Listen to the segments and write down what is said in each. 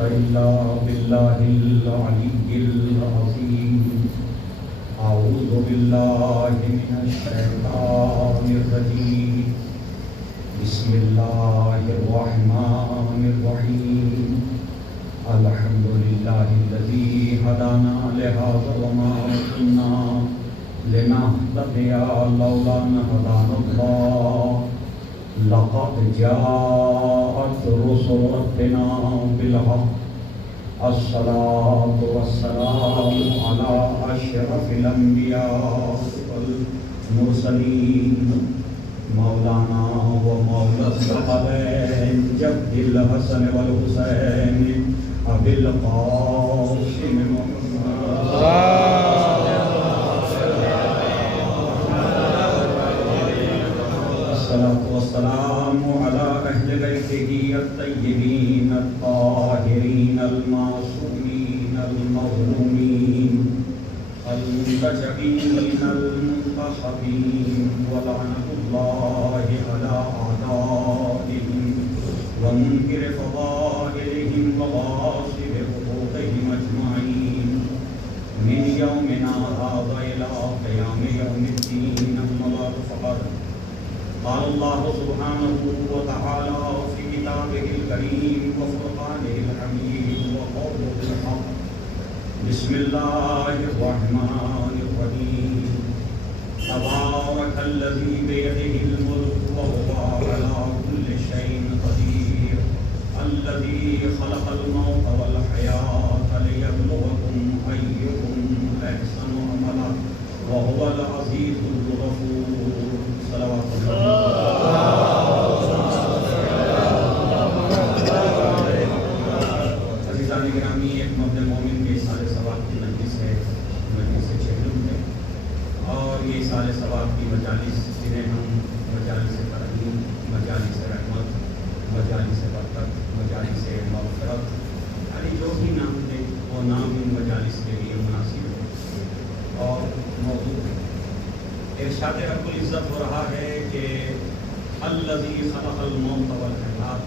إلا بالله العلي العظيم أعوذ بالله من الشيطان الرجيم بسم الله الرحمن الرحيم الحمد لله الذي هدانا لهذا وما كنا لنهتدي لولا أن هدانا الله لقد جاءت رسل ربنا بالحق الصلاة والسلام على أشرف الأنبياء والمرسلين مولانا ومولا الثقلين جد الحسن والحسين أبي القاسم الصلاة والسلام على أهل بيته الطيبين الطاهرين المعصومين المظلومين المنتجبين المنتخبين ولعنة الله على أعدائهم ومنكر فضائلهم وغاصب حقوقهم أجمعين من يومنا هذا إلى قيام يوم الدين أما بعد فقد قال الله سبحانه وتعالى في كتابه الكريم وفرقانه الحميد وقوله الحق بسم الله الرحمن الرحيم تبارك الذي بيده الملك وهو على كل شيء قدير الذي خلق الموت والحياة ليبلوكم أيكم أحسن عملا وهو العزيز الغفور صلوات عزیزان گرامی، ایک مرد مومن کے سال ثواب کی مجلس ہے، مجلس چہلم ہے، اور یہ سال ثواب کی مجالس جنہیں ہم مجالس ترغیب، مجالس رحمت، مجالس برکت، مجالس مغفرت، یعنی جو بھی نام دیں وہ نام ان مجالس کے لیے مناسب ہے اور موضوع ہے۔ ارشاد رب العزت ہو رہا ہے کہ الذی خلق الموت والحیات،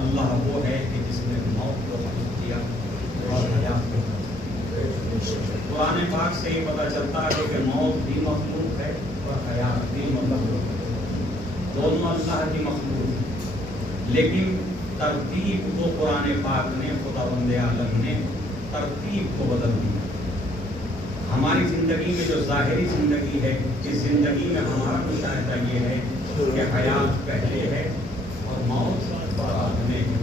اللہ وہ ہے کہ جس نے موت کو خلق کیا اور حیات کو خلق کیا۔ قرآن پاک سے یہ پتہ چلتا ہے کہ موت بھی مخلوق ہے اور حیات بھی مخلوق ہے، دونوں اللہ کی مخلوق ہے، لیکن ترتیب کو قرآن پاک نے، خداوند عالم نے ترتیب کو بدل دیا۔ ہماری زندگی میں جو ظاہری زندگی ہے، اس زندگی میں ہمارا مشاہدہ یہ ہے کہ حیات پہلے ہے اور موت بعد میں ہے،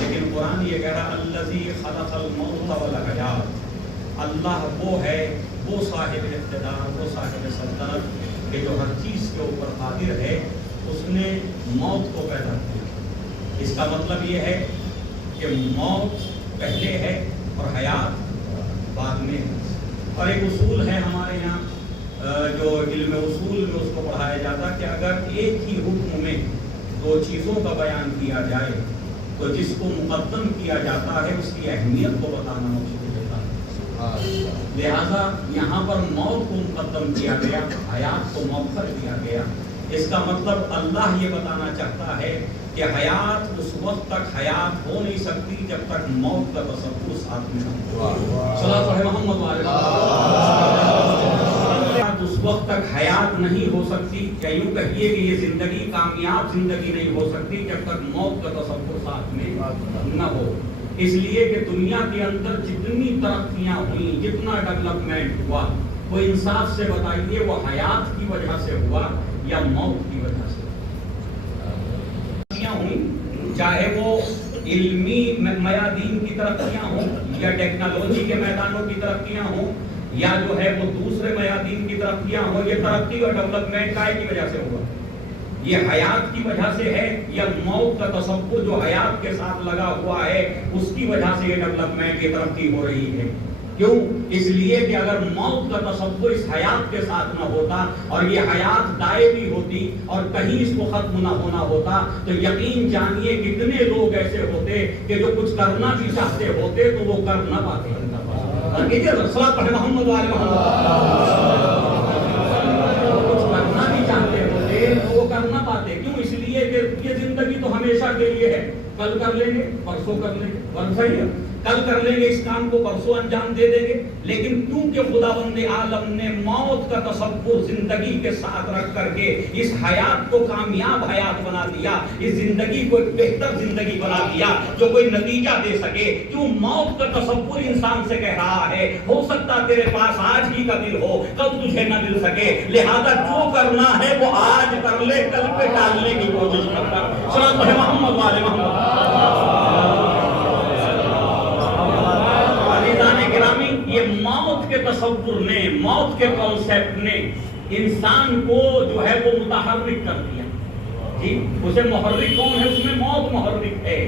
لیکن قرآن یہ کہہ رہا الذی خلق الموت والحیات، اللہ وہ ہے، وہ صاحب اقتدار، وہ صاحب سلطنت کہ جو ہر چیز کے اوپر قادر ہے، اس نے موت کو پیدا کیا۔ اس کا مطلب یہ ہے کہ موت پہلے ہے اور حیات بعد میں ہے۔ اور ایک اصول ہے ہمارے یہاں جو علم اصول میں اس کو پڑھایا جاتا ہے کہ اگر ایک ہی حکم میں دو چیزوں کا بیان کیا جائے تو جس کو مقدم کیا جاتا ہے اس کی اہمیت کو بتانا مشکل ہوتا ہے، لہذا یہاں پر موت کو مقدم کیا گیا، حیات کو مؤخر کیا گیا۔ اس کا مطلب اللہ یہ بتانا چاہتا ہے کہ حیات اس وقت تک حیات ہو نہیں سکتی جب تک موت کا تصور ساتھ میں نہ ہو۔ صلاۃ محمد اس وقت تک حیات نہیں ہو سکتی، یا یوں کہیے کہ یہ زندگی کامیاب زندگی نہیں ہو سکتی جب تک موت کا تصور ساتھ میں نہ ہو۔ اس لیے کہ دنیا کے اندر جتنی ترقیاں ہوئیں، جتنا ڈیولپمنٹ ہوا، وہ انصاف سے بتائیے وہ حیات کی وجہ سے ہوا یا موت کی وجہ سے ہوئی، چاہے وہ علمی میادین کی ترقیاں ہوں یا ٹیکنالوجی کے میدانوں کی ترقیاں ہوں یا جو ہے وہ دوسرے میادین کی ترقیاں ہوں، یہ ترقی اور ڈیولپمنٹ کائے کی وجہ سے ہوا؟ یہ حیات کی وجہ سے ہے یا موت کا تصور جو حیات کے ساتھ لگا ہوا ہے اس کی وجہ سے یہ ڈیولپمنٹ کی ترقی ہو رہی ہے؟ کیوں؟ اس لیے کہ اگر موت کا تصور اس حیات کے ساتھ نہ ہوتا اور یہ حیات دائمی ہوتی اور کہیں اس کو ختم نہ ہونا ہوتا تو یقین جانیے کتنے لوگ ایسے ہوتے کہ جو کچھ کرنا بھی چاہتے ہوتے تو وہ کر نہ پاتے۔ محمد کچھ کرنا بھی چاہتے ہوتے تو وہ کر نہ پاتے، کیوں؟ اس لیے کہ یہ زندگی تو ہمیشہ کے لیے ہے، کل کر لیں گے، پرسوں کر لیں گے، اور صحیح ہے کل کر لیں گے، اس کام کو پرسوں انجام دے دیں گے. لیکن کیونکہ خداوند عالم نے موت کا تصور زندگی کے ساتھ رکھ کر کے اس حیات کو کامیاب حیات بنا دیا، اس زندگی کو ایک بہتر زندگی بنا دیا جو کوئی نتیجہ دے سکے. کیوں موت کا تصور انسان سے کہہ رہا ہے ہو سکتا تیرے پاس آج ہی کا دل ہو، کل تجھے نہ مل سکے، لہذا جو کرنا ہے وہ آج کر لے، کل پہ ٹالنے کی کوشش مت کر. صلوات محمد والے محمد. یہ موت کے تصور نے، موت کے کانسیپٹ نے انسان کو جو ہے وہ متحرک کر دیا. جی اسے محرک کون ہے؟ اس میں موت محرک ہے.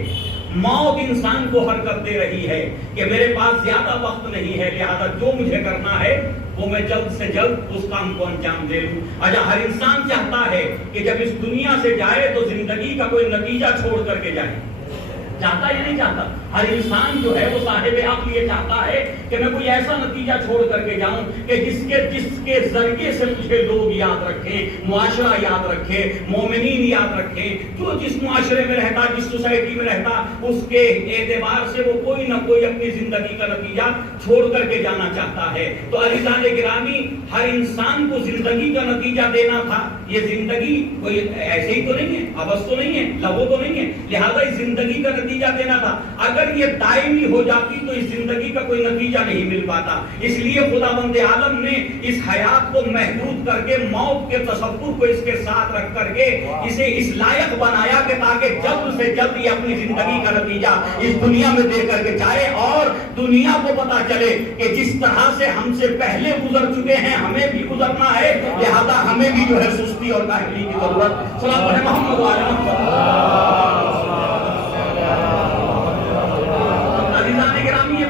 موت انسان کو حرکت دے رہی ہے کہ میرے پاس زیادہ وقت نہیں ہے، لہذا جو مجھے کرنا ہے وہ میں جلد سے جلد اس کام کو انجام دے لوں. اچھا ہر انسان چاہتا ہے کہ جب اس دنیا سے جائے تو زندگی کا کوئی نتیجہ چھوڑ کر کے جائے. چاہتا یا نہیں چاہتا؟ ہر انسان جو ہے وہ صاحب عقل یہ چاہتا ہے کہ میں کوئی ایسا نتیجہ چھوڑ کر کے جاؤں کہ جس کے ذریعے سے مجھے لوگ یاد رکھیں، معاشرہ یاد رکھے، مومنین یاد رکھیں. جو جس معاشرے میں رہتا، جس سوسائٹی میں رہتا، اس کے اعتبار سے وہ کوئی نہ کوئی اپنی زندگی کا نتیجہ چھوڑ کر کے جانا چاہتا ہے. تو عزیزان گرامی ہر انسان کو زندگی کا نتیجہ دینا تھا. یہ زندگی کوئی ایسے ہی تو نہیں ہے، ابس تو نہیں ہے، لہو تو نہیں ہے، لہذا اس زندگی کا نتیجہ دینا تھا. اگر یہ دائمی ہو جاتی تو اس زندگی کا کوئی نتیجہ نہیں مل پاتا. اس لیے خداوند عالم نے اس حیات کو محدود کر کے موت کے تصور کو اس کے ساتھ رکھ کر کے اسے اس لائق بنایا کہ تاکہ جلد سے جلد یہ اپنی زندگی کا نتیجہ اس دنیا میں دے کر کے جائے اور دنیا کو پتا چلے کہ جس طرح سے ہم سے پہلے گزر چکے ہیں ہمیں بھی گزرنا ہے، لہذا ہمیں بھی جو ہے سستی اور کاہلی کی ضرورت. صلوات محمد علیہ وسلم.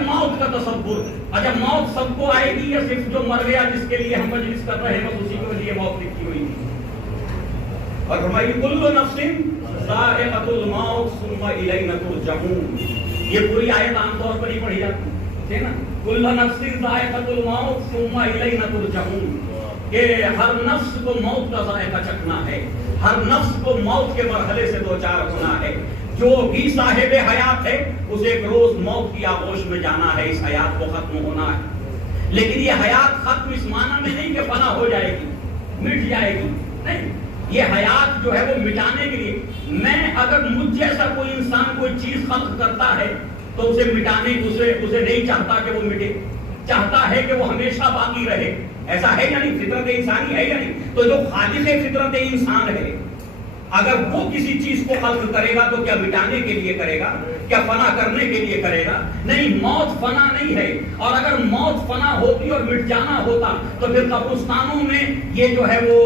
موت کا تصور، اچھا موت سب کو آئے گی یا صرف جو مر گیا جس کے لیے ہم مجلس کر رہے ہیں بس اسی کے لیے موت لکھی ہوئی تھی؟ اور فرمائی کل نفس ذائقۃ الموت ثم الینا ترجعون. یہ پوری آیت عام طور پر ہی پڑھی جاتی ہے نا، کل نفس ذائقۃ الموت ثم الینا ترجعون، کہ ہر نفس کو موت کا ذائقہ چکھنا ہے، ہر نفس کو موت کے مرحلے سے دوچار ہونا ہے. جو بھی صاحب حیات ہے اسے ایک روز موت کی آغوش میں جانا ہے، اس حیات کو ختم ہونا ہے. لیکن یہ حیات ختم اس معنی میں نہیں کہ فنا ہو جائے گی، مٹ جائے گی، نہیں. یہ حیات جو ہے وہ مٹانے کے لیے، میں اگر مجھ جیسا کوئی انسان کوئی چیز خلق کرتا ہے تو اسے مٹانے اسے نہیں چاہتا کہ وہ مٹے، چاہتا ہے کہ وہ ہمیشہ باقی رہے. ایسا ہے یا نہیں؟ فطرت انسانی ہے یا نہیں؟ تو جو خالق فطرت انسان ہے اگر وہ کسی چیز کو خلق کرے گا تو کیا مٹانے کے لیے کرے گا؟ کیا فنا کرنے کے لیے کرے گا؟ نہیں، موت فنا نہیں ہے. اور اگر موت فنا ہوتی اور مٹ جانا ہوتا تو پھر قبرستانوں میں یہ جو ہے وہ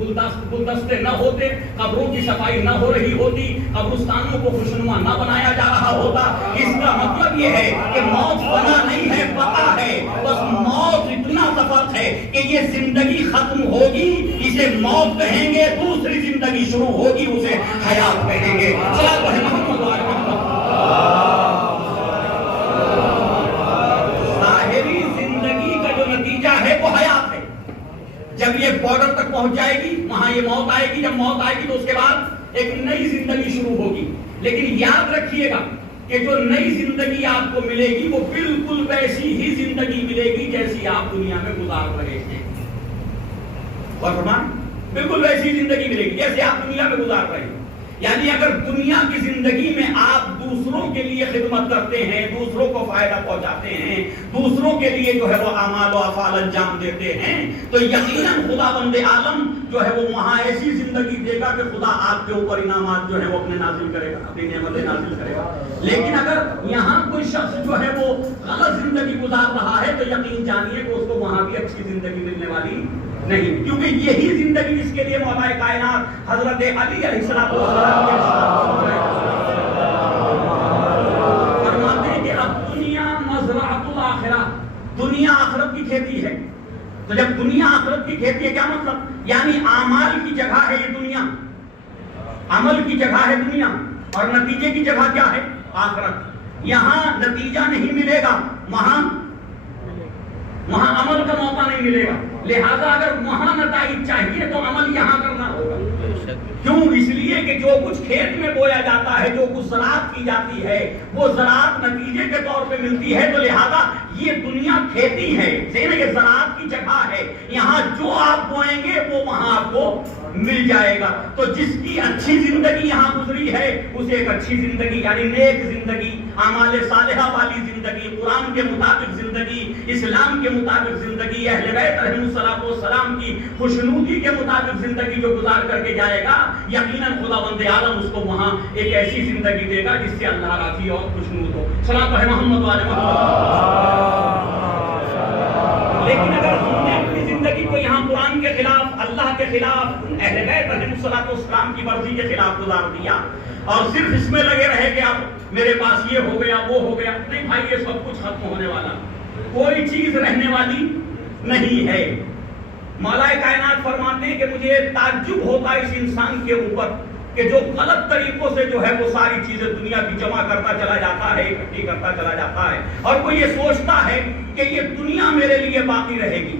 گلدستے نہ ہوتے، قبروں کی صفائی نہ ہو رہی ہوتی، قبرستانوں کو خوشنما نہ بنایا جا رہا ہوتا. اس کا مطلب یہ ہے کہ موت فنا نہیں ہے، بقا ہے. بس موت اتنا سفر ہے کہ یہ زندگی ختم ہوگی اسے موت کہیں گے، دوسری زندگی شروع ہوگی اسے حیات کہیں گے. ظاہری زندگی کا جو نتیجہ ہے وہ حیات ہے. جب یہ بارڈر تک پہنچ جائے گی وہاں یہ موت آئے گی. جب موت آئے گی تو اس کے بعد ایک نئی زندگی شروع ہوگی. لیکن یاد رکھیے گا کہ جو نئی زندگی آپ کو ملے گی وہ بالکل ویسی ہی زندگی ملے گی جیسی آپ دنیا میں گزار رہے ہیں. اور فرمان بالکل ویسی زندگی ملے گی جیسے آپ دنیا میں گزار رہے ہیں. یعنی اگر دنیا کی زندگی میں آپ دوسروں کے لیے خدمت کرتے ہیں، دوسروں کو فائدہ پہنچاتے ہیں، دوسروں کے لیے جو ہے وہ اعمال و افعال انجام دیتے ہیں تو یقیناً خداوند عالم جو ہے وہ وہاں ایسی زندگی دے گا کہ خدا آپ کے اوپر انعامات جو ہے وہ اپنے نازل کرے گا، اپنی نعمتیں نازل کرے گا. لیکن اگر یہاں کوئی شخص جو ہے وہ غلط زندگی گزار رہا ہے تو یقین جانیے کہ اس کو وہاں بھی اچھی زندگی ملنے والی نہیں، کیونکہ یہی زندگی جس کے لیے مولا کائنات حضرت علی علیہ السلام فرماتے ہیں کہ اب دنیا مزرعۃ الآخرہ، دنیا آخرت کی کھیتی ہے. تو جب دنیا آخرت کی کھیتی ہے کیا مطلب؟ یعنی اعمال کی جگہ ہے یہ دنیا، عمل کی جگہ ہے دنیا اور نتیجے کی جگہ کیا ہے؟ آخرت. یہاں نتیجہ نہیں ملے گا، وہاں عمل کا موقع نہیں ملے گا. لہذا اگر وہاں نتائج چاہیے تو عمل یہاں کرنا ہوگا. کیوں؟ اس لیے کہ جو کچھ کھیت میں بویا جاتا ہے، جو کچھ زراعت کی جاتی ہے، وہ زراعت نتیجے کے طور پہ ملتی ہے، تو لہذا یہ دنیا کھیتی ہے، یہ زراعت کی جگہ ہے، یہاں جو آپ بوئیں گے وہ وہاں آپ کو مل جائے گا۔ تو جس کی اچھی زندگی یہاں گزری ہے اسے ایک اچھی زندگی یعنی نیک زندگی، اعمال صالحہ والی زندگی، قرآن کے مطابق زندگی، اسلام کے مطابق زندگی، اہل بیت علیہ السلام کی خوشنودی کے مطابق زندگی جو گزار کر کے جائے گا، یقیناً خداوند عالم اس کو وہاں ایک ایسی زندگی دے گا جس سے اللہ راضی اور خوشنود ہو۔ صلاۃ پڑھیں محمد والے محمد۔ لیکن اگر ہم نے اپنی زندگی کو یہاں قرآن کے خلاف، اللہ کے خلاف، اہل بیت علیہ السلام کی مرضی کے خلاف گزار دیا اور صرف اس میں لگے رہے کہ اب میرے پاس یہ ہو گیا وہ ہو گیا، نہیں بھائی، یہ سب کچھ ختم ہونے والا، کوئی چیز رہنے والی نہیں ہے۔ مولا کائنات فرماتے ہیں کہ مجھے تعجب ہوتا ہے اس انسان کے اوپر کہ جو غلط طریقوں سے جو ہے وہ ساری چیزیں دنیا کی جمع کرتا چلا جاتا ہے، اکٹھی کرتا چلا جاتا ہے، اور وہ یہ سوچتا ہے کہ یہ دنیا میرے لیے باقی رہے گی،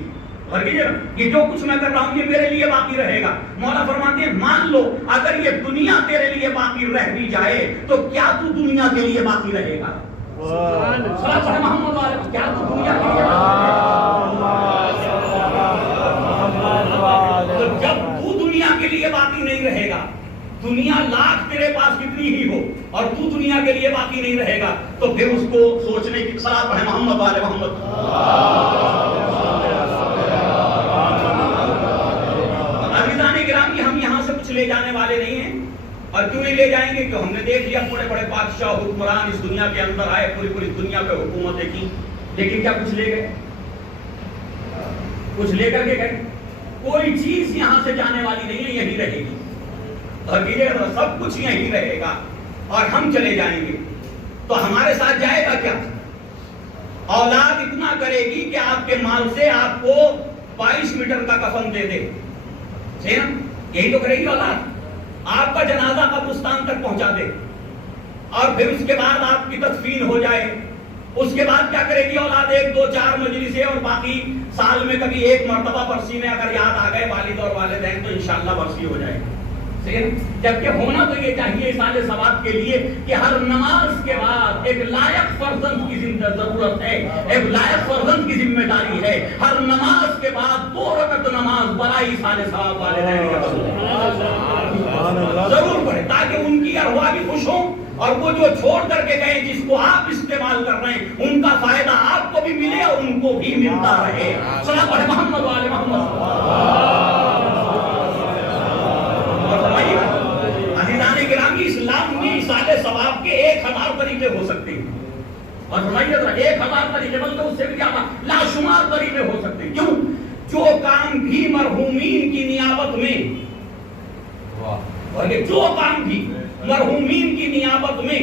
اور یہ جو کچھ میں کر رہا ہوں یہ میرے لیے باقی رہے گا۔ مولا فرماتے ہیں مان لو اگر یہ دنیا تیرے لیے باقی رہ بھی جائے تو کیا تو دنیا کے لیے باقی رہے گا؟ محمد والے، کیا تو دنیا کے لیے تو جب تو دنیا کے لیے باقی نہیں رہے گا، دنیا لاکھ تیرے پاس کتنی ہی ہو اور تو دنیا کے لیے باقی نہیں رہے گا، تو پھر اس کو سوچنے کی صلاۃ پڑھیں محمد والے محمد۔ عزیزان گرامی، ہم یہاں سے کچھ لے جانے والے نہیں ہیں، اور کیوں نہیں لے جائیں گے کہ ہم نے دیکھ لیا بڑے بڑے بادشاہ حکمران اس دنیا کے اندر آئے، پوری پوری دنیا پہ حکومتیں کی، لیکن کیا کچھ لے گئے؟ کچھ لے کر کے گئے؟ کوئی چیز یہاں سے جانے والی نہیں ہے، یہی رہے گی، اور سب کچھ یہی رہے گا اور ہم چلے جائیں گے، تو ہمارے ساتھ جائے گا کیا؟ اولاد اتنا کرے گی کہ آپ کے مال سے آپ کو 22 میٹر کا کفن دے دے، صحیح نا؟ یہی تو کرے گی اولاد، آپ کا جنازہ قبرستان تک پہنچا دے، اور پھر اس کے بعد آپ کی تدفین ہو جائے۔ اس کے بعد کیا کرے گی اولاد؟ 1 2 4 مجلسیں، اور باقی سال میں کبھی ایک مرتبہ برسی میں اگر یاد آ گئے والد اور والدین تو انشاءاللہ برسی ہو جائے گی، جبکہ ہونا تو یہ چاہیے اصالِ ثواب کے لیے کہ ہر نماز کے بعد ایک لائق فرزند کی ضرورت ہے، ایک لائق فرزند کی ذمہ داری ہے، ہر نماز کے بعد 2 رکعت نماز برائے اصالِ ثواب والدین ضرور پڑھے، تاکہ ان کی ارواح بھی خوش ہوں، اور وہ جو چھوڑ کر کے گئے جس کو آپ استعمال کر رہے ہیں ان کا فائدہ آپ کو بھی ملے اور ان کو بھی ملتا رہے۔ صلاۃ پڑھیں محمد والے محمد۔ عزیزان گرامی، اسلام میں اصالِ ثواب کے 1000 طریقے ہو سکتے ہیں، اور فرمائیے 1000 طریقے بلکہ اس سے بھی زیادہ لاشمار طریقے ہو سکتے ہیں۔ کیوں؟ جو کام بھی مرحومین کی نیابت میں، جو کام بھی مرحومین کی نیابت میں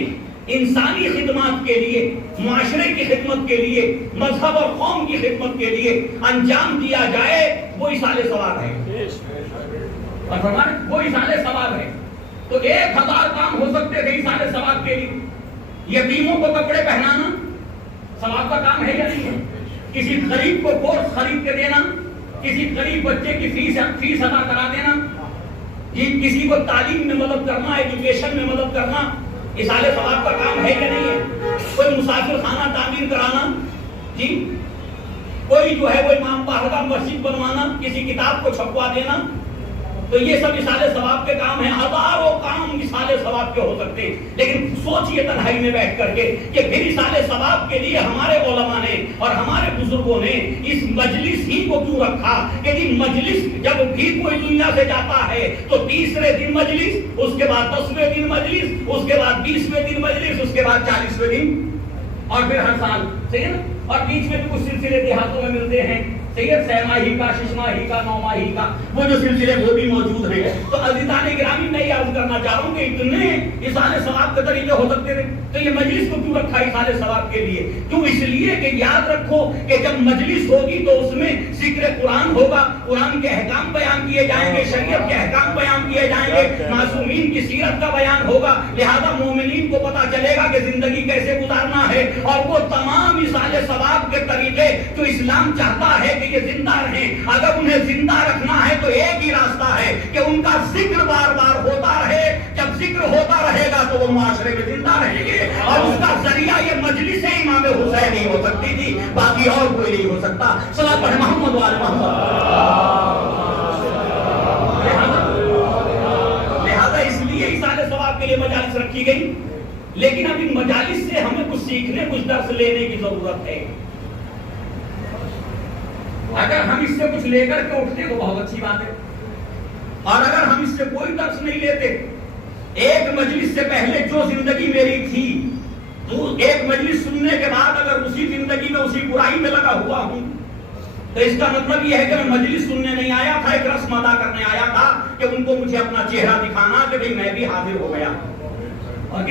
انسانی خدمات کے لیے، معاشرے کی خدمت کے لیے، مذہب اور قوم کی خدمت کے لیے انجام دیا جائے وہ اصالِ ثواب ہے، اور فرمائیں وہ اصالِ ثواب ہے۔ تو 1000 کام ہو سکتے تھے اصالِ ثواب کے لیے۔ یتیموں کو کپڑے پہنانا ثواب کا کام ہے یا نہیں ہے؟ کسی غریب کو کورس خرید کے دینا، کسی غریب بچے کی فیس ادا کرا دینا، کسی کو تعلیم میں مدد کرنا، ایجوکیشن میں مدد کرنا اصالِ ثواب کا کام ہے کہ نہیں ہے؟ کوئی مسافر خانہ تعمیر کرانا، جی کوئی جو ہے وہ امام باہرگاہ مسجد بنوانا، کسی کتاب کو چھپوا دینا، تو یہ سب اصالِ ثواب کے کام ہیں۔ ہزاروں کام اصالِ ثواب کے ہو سکتے ہیں، لیکن سوچئے تنہائی میں بیٹھ کر کے کہ پھر اصالِ ثواب کے لیے ہمارے علماء نے اور ہمارے بزرگوں نے اس مجلس ہی کو کیوں رکھا کہ جی مجلس جب بھی کوئی دنیا سے جاتا ہے تو 30ویں دن مجلس، اس کے بعد 10ویں دن مجلس، اس کے بعد 20ویں دن مجلس، اس کے بعد 40ویں دن، اور پھر ہر سال، صحیح ہے نا؟ اور بیچ میں بھی کچھ سلسلے دیہاتوں میں ملتے ہیں، سید 6 ماہی کا، 6 ماہی کا، 9 ماہی کا، وہ جو سلسلے وہ بھی موجود ہیں۔ تو عزیزان گرامی، میں یہ عرض کرنا چاہ رہا ہوں کہ اتنے اصالِ ثواب کے طریقے ہو سکتے تھے، تو یہ مجلس کو کیوں رکھا اصالِ ثواب کے لیے؟ کیوں؟ اس لیے کہ یاد رکھو کہ جب مجلس ہوگی تو اس میں ذکر قرآن ہوگا، قرآن کے احکام بیان کیے جائیں گے، شریعت کے احکام بیان کیے جائیں گے، معصومین کی سیرت کا بیان ہوگا، لہذا مومنین کو پتا چلے گا کہ زندگی کیسے گزارنا ہے، اور وہ تمام اصالِ ثواب کے طریقے جو اسلام چاہتا ہے کہ کہ یہ زندہ رہیں، اگر انہیں زندہ رکھنا ہے تو ایک ہی راستہ ہے کہ ان کا ذکر بار بار ہوتا رہے. جب ذکر ہوتا رہے گا تو وہ معاشرے میں زندہ رہیں گے، اور اس کا ذریعہ یہ مجلس امام حسین نہیں ہو سکتی تھی، باقی اور کوئی نہیں ہو سکتا. صلاۃ پڑھیں محمد وعلی محمد. لہذا اس لیے ایصال ثواب کے لیے مجالس رکھی گئی. لیکن اب ان مجالس سے ہمیں کچھ سیکھنے، کچھ درس لینے کی ضرورت ہے. اگر ہم اس سے کچھ لے کر کے اٹھتے تو بہت اچھی بات ہے، اور اگر ہم اس سے کوئی درس نہیں لیتے، ایک مجلس سے پہلے جو زندگی میری تھی تو ایک مجلس سننے کے بعد اگر اسی زندگی میں اسی برائی میں لگا ہوا ہوں تو اس کا مطلب یہ ہے کہ میں مجلس سننے نہیں آیا تھا، ایک رسم ادا کرنے آیا تھا کہ ان کو مجھے اپنا چہرہ دکھانا کہ بھئی میں بھی حاضر ہو گیا، اور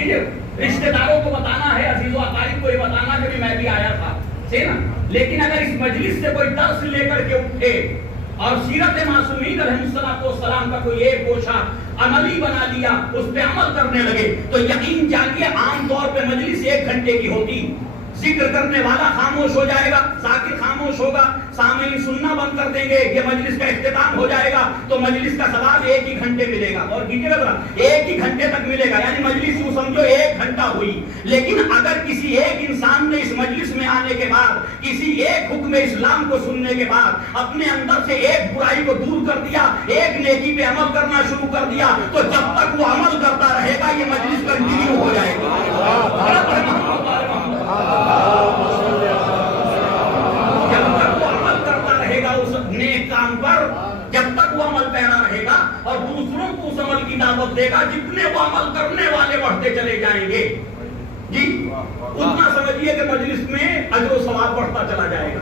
رشتہ داروں کو بتانا ہے، عزیز و اقارب کو یہ بتانا کہ میں بھی آیا تھا، صحیح نا. لیکن اگر اس مجلس سے کوئی درس لے کر کے اٹھے اور سیرت معصومین علیہ السلام کا کوئی ایک گوشہ عملی بنا لیا، اس پہ عمل کرنے لگے، تو یقین جانیے عام طور پہ مجلس 1 گھنٹے کی ہوتی. ذکر کرنے والا خاموش ہو جائے گا، ذاکر خاموش ہوگا، سامعین سننا بند کر دیں گے، یہ مجلس کا اختتام ہو جائے گا تو مجلس کا ثواب 1 ہی گھنٹے ملے گا. اور کیجیے گا 1 ہی گھنٹے تک ملے گا، یعنی مجلس یوں سمجھو 1 گھنٹہ ہوئی. لیکن اگر کسی ایک انسان نے اس مجلس میں آنے کے بعد کسی ایک حکم اسلام کو سننے کے بعد اپنے اندر سے ایک برائی کو دور کر دیا، ایک نیکی پہ عمل کرنا شروع کر دیا، تو جب تک وہ عمل کرتا رہے گا یہ مجلس کنٹینیو ہو جائے گی. جب تک وہ عمل کرتا رہے گا اس نیک کام پر، جب تک وہ عمل پیرا رہے گا اور دوسروں کو اس عمل کی دعوت دے گا، جتنے وہ عمل کرنے والے بڑھتے چلے جائیں گے جی اتنا سمجھیے کہ مجلس میں اجر و ثواب بڑھتا چلا جائے گا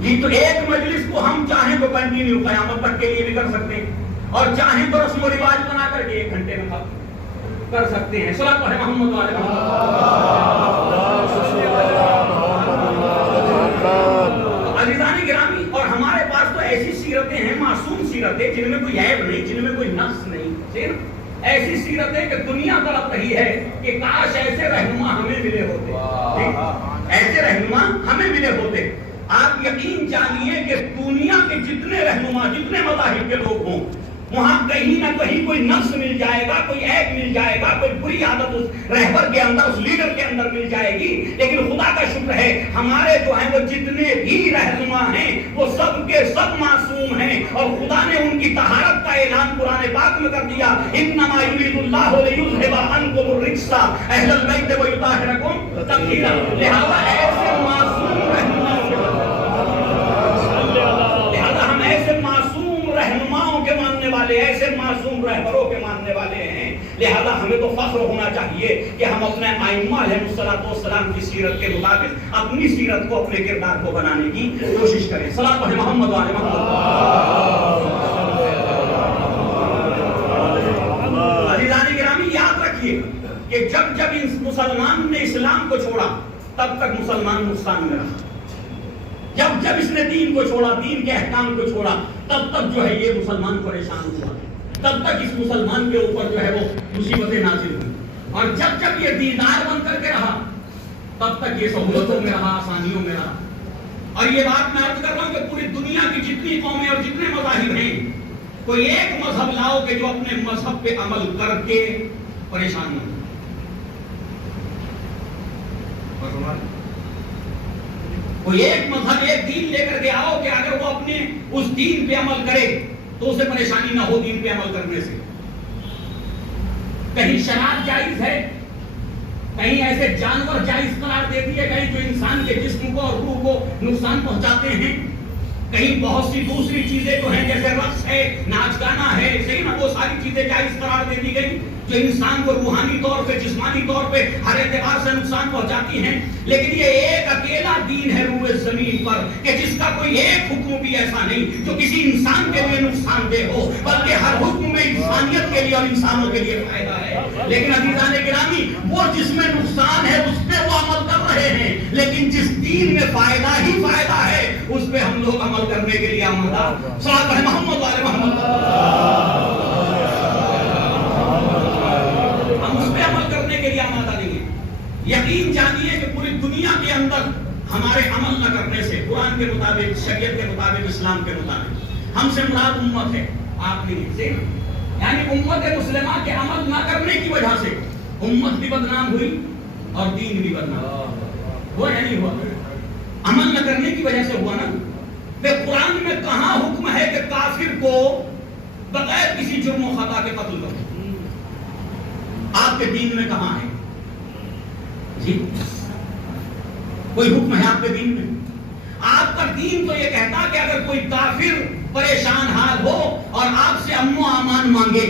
جی. تو ایک مجلس کو ہم چاہیں تو کنٹینیو قیامت تک کے لیے بھی کر سکتے ہیں، اور چاہیں تو رسم و رواج بنا کر کے 1 گھنٹے میں کر سکتے ہیں. صلاۃ پڑھیں محمد وعلی عزیزان گرامی. اور ہمارے پاس تو ایسی سیرتیں ہیں، معصوم سیرتیں جن میں کوئی عیب نہیں، جن میں کوئی نقص نہیں، ایسی سیرتیں کہ دنیا تڑپ رہی ہے کہ کاش ایسے رہنما ہمیں ملے ہوتے، ایسے رہنما ہمیں ملے ہوتے. آپ یقین جانیے کہ دنیا کے جتنے رہنما، جتنے مذاہب کے لوگ ہوں، وہاں کہیں نہ کہیں کوئی نقص مل جائے گا، کوئی عیب مل جائے گا، کوئی بری عادت اس رہبر کے اندر، اس لیڈر کے اندر مل جائے گی. لیکن خدا کا شکر ہے ہمارے جو ہیں وہ جتنے بھی رہنما ہیں وہ سب کے سب معصوم ہیں، اور خدا نے ان کی طہارت کا اعلان قرآن پاک میں کر دیا. انما یرید اللہ لیذھب عنکم الرجس اہل البیت ویطہرکم تطہیرا. لہذا ایسے معصوم رہنماؤں کے ماننے والے، ایسے معصوم رہبروں کے ماننے والے ہیں. لہذا ہمیں تو فخر ہونا چاہیے کہ ہم اپنے ائمہ علیہ السلام کی سیرت کے مطابق اپنی سیرت کو، اپنے کردار کو بنانے کی کوشش کریں. صلاۃ پڑھیں محمد وعلی محمد. عزیزان گرامی یاد رکھیے کہ جب مسلمان نے اسلام کو چھوڑا تب تک مسلمان نقصان میں رہا. جب اس نے دین کو چھوڑا، دین کے احکام کو چھوڑا، تب تک جو ہے یہ مسلمان پریشان ہوا، تب تک اس مسلمان کے اوپر جو ہے وہ مصیبتیں نازل ہوئی. اور جب یہ دیندار بن کر کے رہا تب تک یہ سہولتوں میں رہا، آسانیوں میں رہا. اور یہ بات میں عرض کر رہا ہوں کہ پوری دنیا کی جتنی قومیں اور جتنے مذاہب ہیں، کوئی ایک مذہب لاؤ کہ جو اپنے مذہب پہ عمل کر کے پریشان نہ ہو. کوئی ایک مذہب، ایک دین لے کر کے آؤ کہ اگر وہ اپنے اس دین پہ عمل کرے تو اسے پریشانی نہ ہو دین پہ عمل کرنے سے. کہیں شراب جائز ہے، کہیں ایسے جانور جائز قرار دیتی ہے، کہیں جو انسان کے جسم کو اور روح کو نقصان پہنچاتے ہیں، کہیں بہت سی دوسری چیزیں جو ہیں جیسے رقص ہے، ناچ گانا ہے، صحیح نا، وہ ساری چیزیں جائز قرار دے دی گئی جو انسان کو روحانی طور پہ، جسمانی طور پہ ہر اعتبار سے نقصان پہنچاتی ہیں. لیکن یہ ایک اکیلا دین ہے روئے زمین پر کہ جس کا کوئی ایک حکم بھی ایسا نہیں جو کسی انسان کے لیے نقصان دہ ہو، بلکہ ہر حکم میں انسانیت کے لیے اور انسانوں کے لیے فائدہ ہے. لیکن عزیزان گرامی وہ جس میں نقصان ہے اس پہ وہ عمل کر رہے ہیں، لیکن جس دین میں فائدہ ہی فائدہ ہے اس پہ ہم لوگ عمل کرنے کے لیے آمادہ. صلاۃ پڑھیں محمد وعلی محمد. ہم اس پہ عمل کرنے کے لیے آمادہ نہیں ہیں. یقین جانیے کہ پوری دنیا کے اندر ہمارے عمل نہ کرنے سے، قرآن کے مطابق، شریعت کے مطابق، اسلام کے مطابق، ہم سے مراد امت ہے، آپ نہیں سے، یعنی امت مسلمہ کے عمل نہ کرنے کی وجہ سے امت بھی بدنام ہوئی اور دین بھی بدنام ہوا یا نہیں ہوا؟ عمل نہ کرنے کی وجہ سے ہوا نا۔ قرآن میں کہاں حکم ہے کہ کافر کو بغیر کسی جرم و خطا کے قتل کرو؟ آپ کے دین میں کہاں ہے جی؟ کوئی حکم ہے آپ کے دین میں؟ آپ کا دین تو یہ کہتا کہ اگر کوئی کافر پریشان حال ہو اور آپ سے امن و امان مانگے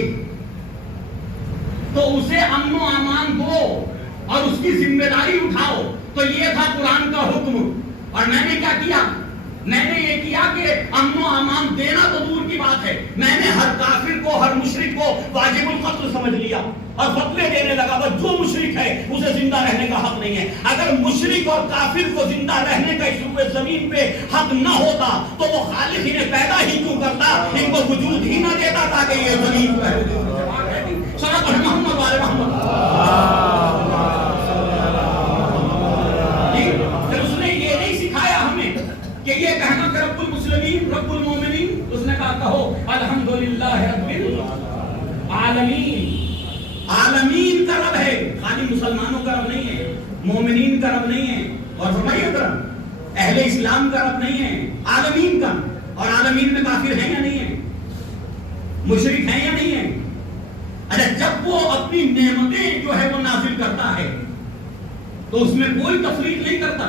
تو اسے امن و امان دو اور اس کی ذمہ داری اٹھاؤ۔ تو یہ تھا قرآن کا حکم، اور میں نے کیا کیا؟ میں نے یہ کیا کہ امن و امان دینا تو دور کی بات ہے، میں نے ہر کافر کو، ہر مشرک کو واجب القتل سمجھ لیا اور فتوے دینے لگا بس جو مشرک ہے اسے زندہ رہنے کا حق نہیں ہے۔ اگر مشرک اور کافر کو زندہ رہنے کا اس روئے زمین پہ حق نہ ہوتا تو وہ خالق انہیں پیدا ہی کیوں کرتا، ان کو وجود ہی نہ دیتا تاکہ یہ زمین پہ صدق محمد والے محمد۔ پھر اس نے یہ نہیں سکھایا ہمیں کہ یہ کہنا کہ رب المسلمین رب المومنین، اس نے کہا کہو الحمدللہ رب العالمین۔ عالمین کا رب ہے، خالی مسلمانوں کا رب نہیں ہے، مومنین کا رب نہیں ہے، اور فرمائیے رب اہل اسلام کا رب نہیں ہے، عالمین کا۔ اور عالمین میں کافر ہیں یا نہیں ہیں؟ مشرک ہیں یا نہیں ہیں؟ اچھا، جب وہ اپنی نعمتیں جو ہے وہ نازل کرتا ہے تو اس میں کوئی تفریق نہیں کرتا۔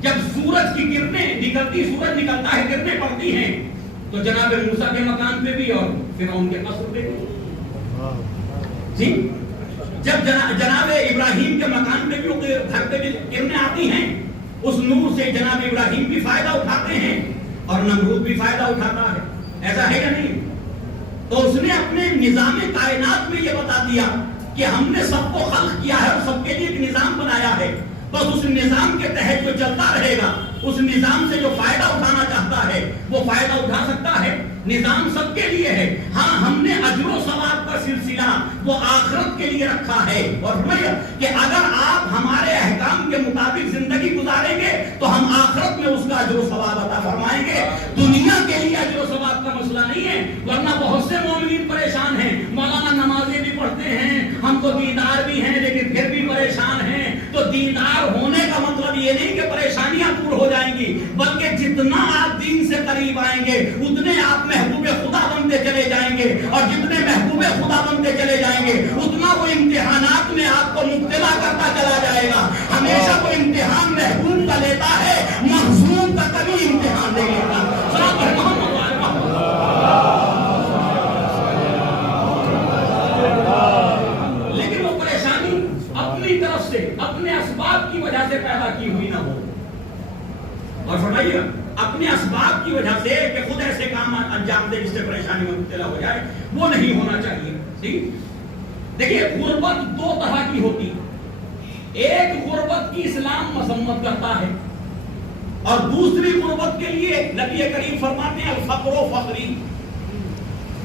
جب سورج کی کرنیں نکلتی، سورج نکلتا ہے، کرنیں پڑتی ہیں تو جناب موسیٰ کے مکان پہ بھی اور فرعون کے قصر پہ بھی جی، جب جناب ابراہیم کے مکان پہ بھی، گھر پہ بھی کرنیں آتی ہیں، اس نور سے جناب ابراہیم بھی فائدہ اٹھاتے ہیں اور نمرود بھی فائدہ اٹھاتا ہے، ایسا ہے یا نہیں؟ تو اس نے اپنے نظام کائنات میں یہ بتا دیا کہ ہم نے سب کو خلق کیا ہے اور سب کے لیے ایک نظام بنایا ہے، بس اس نظام کے تحت جو چلتا رہے گا، اس نظام سے جو فائدہ اٹھانا چاہتا ہے وہ فائدہ اٹھا سکتا ہے۔ نظام سب کے لیے ہے، ہاں ہم نے اجر و ثواب کا سلسلہ وہ آخرت کے لیے رکھا ہے، اور فرمایا کہ اگر آپ ہمارے احکام کے مطابق زندگی گزاریں گے تو ہم آخرت میں اس کا اجر و ثواب عطا فرمائیں گے۔ دنیا کے لیے اجر و ثواب کا مسئلہ نہیں ہے، ورنہ بہت سے مومنین پریشان ہیں، مولانا نمازیں بھی پڑھتے ہیں، ہم تو دیندار بھی ہیں لیکن پھر بھی پریشان ہیں۔ تو دیندار ہونے کا مطلب یہ نہیں کہ پریشانیاں دور ہو جائیں گی، بلکہ جتنا آپ دین سے قریب آئیں گے اتنے آپ محبوب خدا بنتے چلے جائیں گے، اور جتنے محبوب خدا بنتے چلے جائیں گے اتنا وہ امتحانات میں آپ کو مبتلا کرتا چلا جائے گا۔ ہمیشہ کوئی امتحان محبوب کا لیتا ہے، محزون کا کبھی امتحان نہیں لیتا۔ لیکن وہ پریشانی اپنی طرف سے، اپنے اسباب کی وجہ سے پیدا کی ہوئی نہ ہو، اور فرمائیے اپنے اسباب کی وجہ سے کہ خود ایسے کام انجام دے جس سے پریشانی میں مبتلا ہو جائے، وہ نہیں ہونا چاہیے۔ دیکھیے غربت دو طرح کی ہوتی، ایک غربت کی اسلام مذمت کرتا ہے اور دوسری غربت کے لیے نبی کریم فرماتے ہیں الفقر و فخری،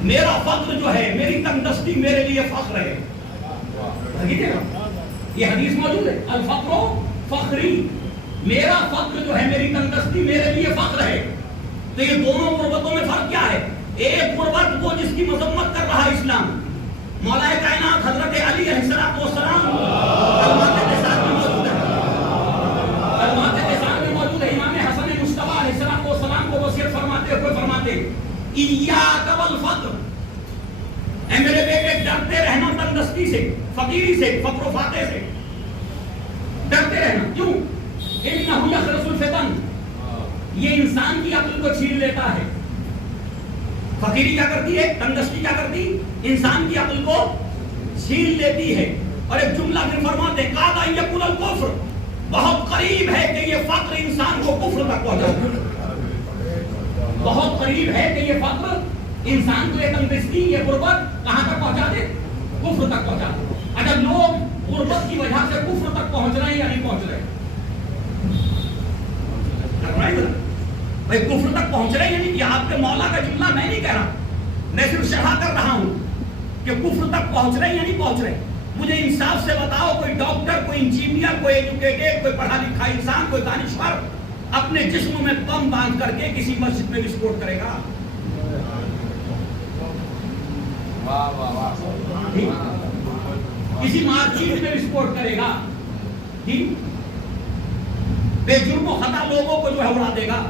میرا فقر جو ہے، میری تنگدستی میرے لیے فخر ہے۔ یہ حدیث موجود ہے، الفقر و فخری، میرا فقر جو ہے، میری تنگدستی میرے لیے فخر ہے۔ تو یہ دونوں غربتوں میں فرق کیا ہے؟ ایک غربت وہ جس کی مذمت کر رہا اسلام، مولا کائنات حضرت علی علیہ السلام کلمات نثار میں موجود ہے، کلمات نثار میں موجود ہے۔ امام حسن مصطفیٰ علیہ السلام کو وصیت فرماتے ہوئے فرماتے ایاک والفقر، اے میرے بیٹے ڈرتے رہنا تنگدستی سے، فقیری سے، فقر و فاقے سے ڈرتے رہنا۔ کیوں؟ انہ یخرس الفتن، یہ انسان کی عقل کو چھین لیتا ہے۔ فقیری کیا کرتی ہے؟ تنگدستی کیا کرتی؟ انسان کی عقل کو چھین لیتی ہے۔ اور ایک جملہ پھر فرماتے ہیں قاد ان یکون الکفر، بہت قریب ہے کہ یہ فقر انسان کو کفر تک پہنچائے، بہت قریب ہے کہ یہ فقر انسان کو، یہ تنگدستی، یہ غربت کہاں تک پہنچا دے؟ کفر تک پہنچا دے۔ اگر لوگ غربت کی وجہ سے کفر تک پہنچ رہے ہیں یا نہیں پہنچ رہے؟ بھائی کفر تک پہنچ رہے ہیں، یعنی کہ آپ کے مولا کا جملہ میں نہیں کہہ رہا، میں صرف شرح کر رہا ہوں کہ کفر تک پہنچ رہے ہیں یا نہیں پہنچ رہے۔ مجھے انصاف سے بتاؤ، کوئی ڈاکٹر، کوئی انجینئر، کوئی ایجوکیٹڈ، کوئی پڑھا لکھا انسان، کوئی دانشور اپنے جسم میں بم باندھ کر کے کسی مسجد میں وسفوٹ کرے گا؟ کسی مارچیز میں وسفوٹ کرے گا؟ بے جرم و خطا لوگوں کو جو ہے اڑا دے گا،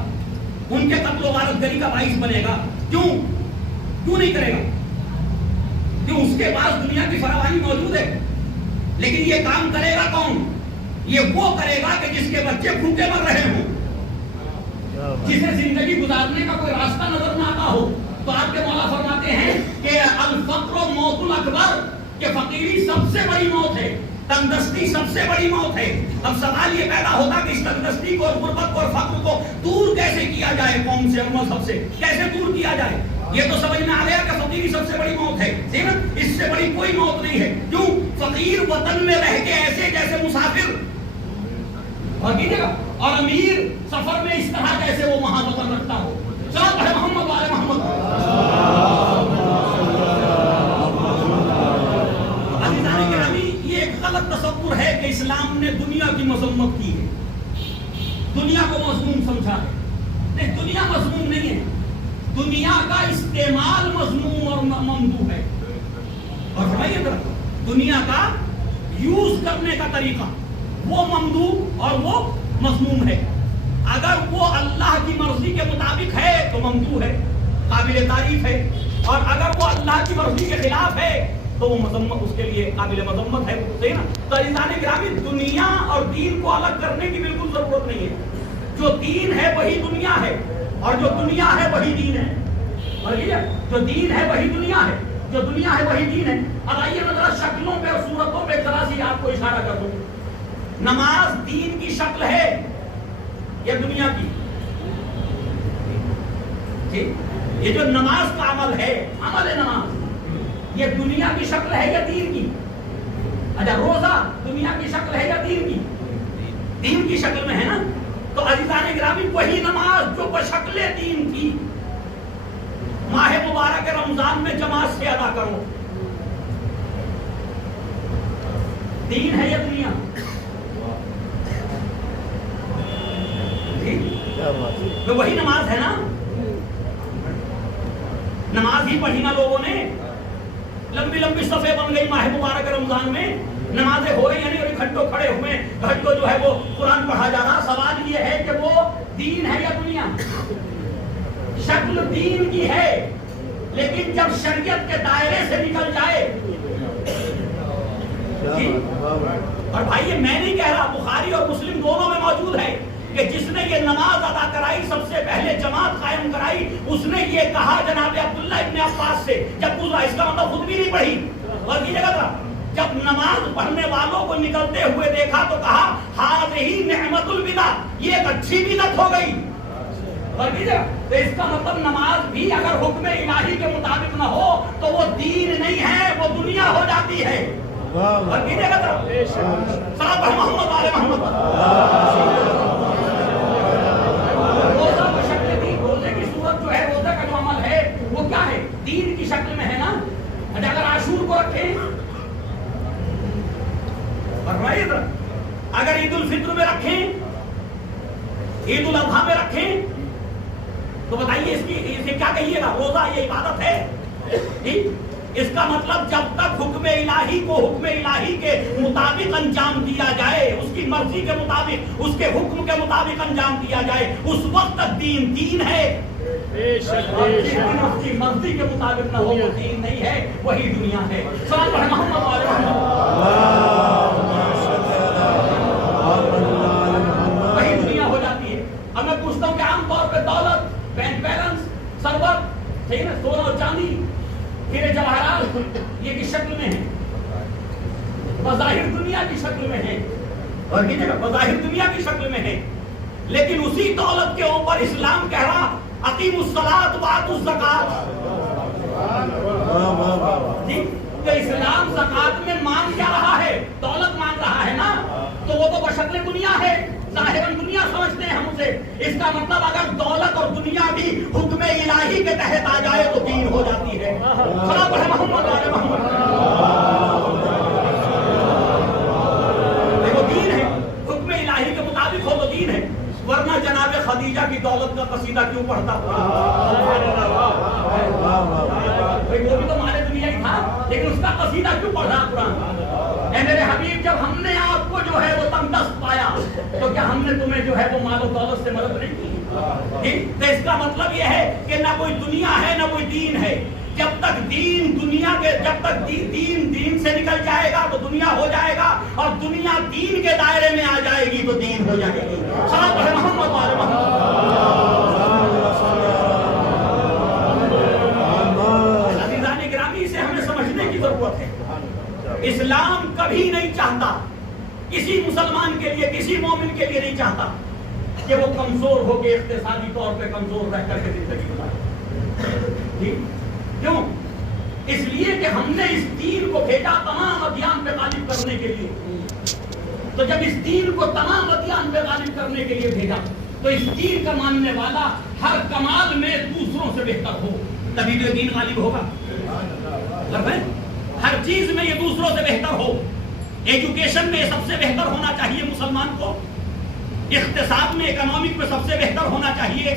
ان کے قتل و غارت گری کا باعث بنے گا؟ کیوں نہیں کرے گا؟ کیوں؟ اس کے پاس دنیا کی فراوانی موجود ہے، لیکن یہ کام کرے گا کون؟ یہ وہ کرے گا کہ جس کے بچے بھوکے مر رہے ہوں، جسے زندگی گزارنے کا کوئی راستہ نظر نہ آتا ہو۔ تو آپ کے مولا فرماتے ہیں کہ الفقر موت الاکبر، کہ فقیری سب سے بڑی موت ہے، تندرستی سب سے بڑی موت ہے۔ اب سوال یہ پیدا ہوتا کہ اس تندرستی کو اور غربت کو اور فقر کو دور کیسے کیا جائے، قوم سے اور مذہب سے کیسے دور کیا جائے؟ یہ تو سمجھ میں آ گیا کہ فقیری سب سے بڑی موت ہے، اس سے بڑی کوئی موت نہیں ہے۔ کیوں؟ فقیر وطن میں رہ کے ایسے جیسے مسافر، اور کیجیے گا، اور امیر سفر میں اس طرح جیسے وہ وہاں وطن رکھتا ہو۔ صلوات پڑھے محمد وعلى محمد۔ عزیزان گرامی، یہ ایک غلط تصور ہے کہ اسلام نے دنیا کی مذمت کی ہے، دنیا کو مذموم سمجھا ہے۔ نہیں، دنیا مذموم نہیں ہے، دنیا کا استعمال مذموم اور ممدوح ہے۔ اور فرمائیے ذرا، دنیا کا یوز کرنے کا طریقہ وہ ممدوح اور وہ مذموم ہے۔ اگر وہ اللہ کی مرضی کے مطابق ہے تو ممدوح ہے، قابل تعریف ہے، اور اگر وہ اللہ کی مرضی کے خلاف ہے تو وہ مذمت، اس کے لیے قابل مذمت ہے، صحیح نا؟ تو عزیزان گرامی، دنیا اور دین کو الگ کرنے کی بالکل ضرورت نہیں ہے۔ جو دین ہے وہی دنیا ہے، اور جو دنیا ہے وہی دین ہے، اور یہ جو دین ہے وہی دنیا ہے، جو دنیا ہے وہی دین ہے۔ اب آئیے ذرا شکلوں پہ اور صورتوں پہ ذرا سی آپ کو اشارہ کر دوں۔ نماز دین کی شکل ہے یا دنیا کی؟ یہ جو نماز کا عمل ہے، عمل نماز، یہ دنیا کی شکل ہے یا دین کی؟ اچھا، روزہ دنیا کی شکل ہے یا دین کی؟ دین کی شکل میں ہے نا؟ تو عزیزان گرامی، وہی نماز جو بشکل دین تھی، ماہ مبارک رمضان میں جماعت سے ادا کرو، دین ہے یا دنیا؟ تو وہی نماز ہے نا؟ نماز ہی پڑھی نا لوگوں نے، لمبی لمبی صفیں بن گئی ماہ مبارک رمضان میں، نمازیں ہو رہی ہیں اور گھنٹوں کھڑے ہوئے، گھنٹوں جو ہے وہ قرآن پڑھا جا رہا۔ سوال یہ ہے کہ وہ دین ہے یا دنیا؟ شکل دین کی ہے، لیکن جب شریعت کے دائرے سے نکل جائے، اور بھائی یہ میں نہیں کہہ رہا، بخاری اور مسلم دونوں میں موجود ہے کہ جس نے یہ نماز ادا کرائی، سب سے پہلے جماعت قائم کرائی، اس نے یہ کہا جناب عبداللہ ابن عباس سے جب گزرا، اس کا مطلب خود بھی نہیں پڑھی، اور کی جگہ تھا، جب نماز پڑھنے والوں کو نکلتے ہوئے دیکھا تو کہا ہذہ نعمت البدع، یہ ایک اچھی بدعت ہو گئی، اور کی جگہ تو اس کا مطلب نماز بھی اگر حکم الہی کے مطابق نہ ہو تو وہ دین نہیں ہے، وہ دنیا ہو جاتی ہے، اور کی جگہ تھا صلوات محمد وعلى محمد۔ دین کی شکل میں ہے نا؟ اگر عاشور کو رکھیں، اگر عید الفطر میں رکھیں، عید الاضحیٰ میں رکھیں، تو بتائیے اسے کیا کہیے گا؟ روزہ یہ عبادت ہے؟ اس کا مطلب جب تک حکم الہی کو حکم الہی کے مطابق انجام دیا جائے، اس کی مرضی کے مطابق، اس کے حکم کے مطابق انجام دیا جائے، اس وقت تک دین دین ہے۔ اس کی مرضی کے مطابق نہ ہو وہ دین نہیں ہے، وہی دنیا ہے۔ صلوات پڑھے محمد وعلى محمد۔ وہی دنیا ہو جاتی ہے۔ اب میں پوچھتا ہوں کہ عام طور پہ دولت، بینک بیلنس، ثروت، صحیح نا، سونا اور چاندی، ہیرے جواہرات، یہ کس شکل میں ہے؟ بظاہر دنیا کی شکل میں ہے، اور کی جگہ بظاہر دنیا کی شکل میں ہے، لیکن اسی دولت کے اوپر اسلام کہہ رہا اقیموا الصلاۃ وآتوا الزکاۃ۔ تو اسلام زکات میں مانگ کیا رہا ہے؟ دولت مانگ رہا ہے نا، تو وہ تو بشکل دنیا ہے، ظاہراً دنیا سمجھتے ہیں ہم اسے۔ اس کا مطلب اگر دولت اور دنیا بھی حکم الہی کے تحت آ جائے تو دین ہو جاتی ہے۔ صلوات پڑھے محمد وعلى محمد۔ ورنہ جناب خدیجہ کی دولت کا قصیدہ کیوں پڑھتا؟ وہ بھی تو ہمارے دنیا ہی تھا، لیکن اس کا قصیدہ کیوں پڑھا قرآن؟ اے میرے حبیب، جب ہم نے آپ کو جو ہے وہ تنگ دست پایا تو کیا ہم نے تمہیں جو ہے وہ مال و دولت سے مدد نہیں کی؟ تو اس کا مطلب یہ ہے کہ نہ کوئی دنیا ہے نہ کوئی دین ہے. جب تک دین دین سے نکل جائے گا تو دنیا ہو جائے گا، اور دنیا دین کے دائرے میں آ جائے گی تو دین ہو جائے گی. صلوات پڑھیں محمد وعلی محمد. عزیزان گرامی، اسے ہمیں سمجھنے کی ضرورت ہے. اسلام کبھی نہیں چاہتا، کسی مسلمان کے لیے، کسی مومن کے لیے نہیں چاہتا کہ وہ کمزور ہو کے اقتصادی طور پہ کمزور رہ کر کے زندگی گزارے. کیوں؟ اس لیے کہ ہم نے اس دین کو بھیجا تمام ادیان پہ غالب کرنے کے لیے. تو جب اس دین کو تمام ادیان پہ غالب کرنے کے لیے بھیجا تو اس دین کا ماننے والا ہر کمال میں دوسروں سے بہتر ہو، تبھی تو دین غالب ہوگا. ہر چیز میں یہ دوسروں سے بہتر ہو. ایجوکیشن میں سب سے بہتر ہونا چاہیے مسلمان کو، اقتصاد میں، اکنامک میں سب سے بہتر ہونا چاہیے.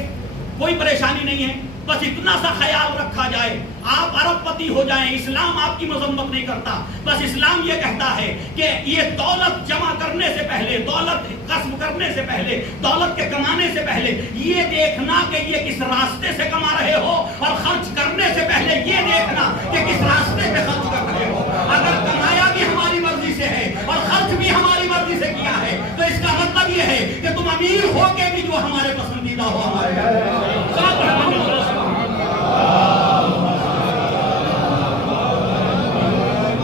کوئی پریشانی نہیں ہے، بس اتنا سا خیال رکھا جائے آپ ارب پتی ہو جائیں. اسلام آپ کی مذمت نہیں کرتا، بس اسلام یہ کہتا ہے کہ یہ دولت جمع کرنے سے پہلے، دولت کسب کرنے سے پہلے، دولت کے کمانے سے پہلے یہ دیکھنا کہ یہ کس راستے سے کما رہے ہو، اور خرچ کرنے سے پہلے یہ دیکھنا کہ کس راستے پہ خرچ کر رہے ہو. اگر کمایا بھی ہماری مرضی سے ہے اور خرچ بھی ہماری مرضی سے کیا ہے تو اس کا مطلب یہ ہے کہ تم امیر ہو کے بھی جو ہمارے پسندیدہ ہو، ہمارے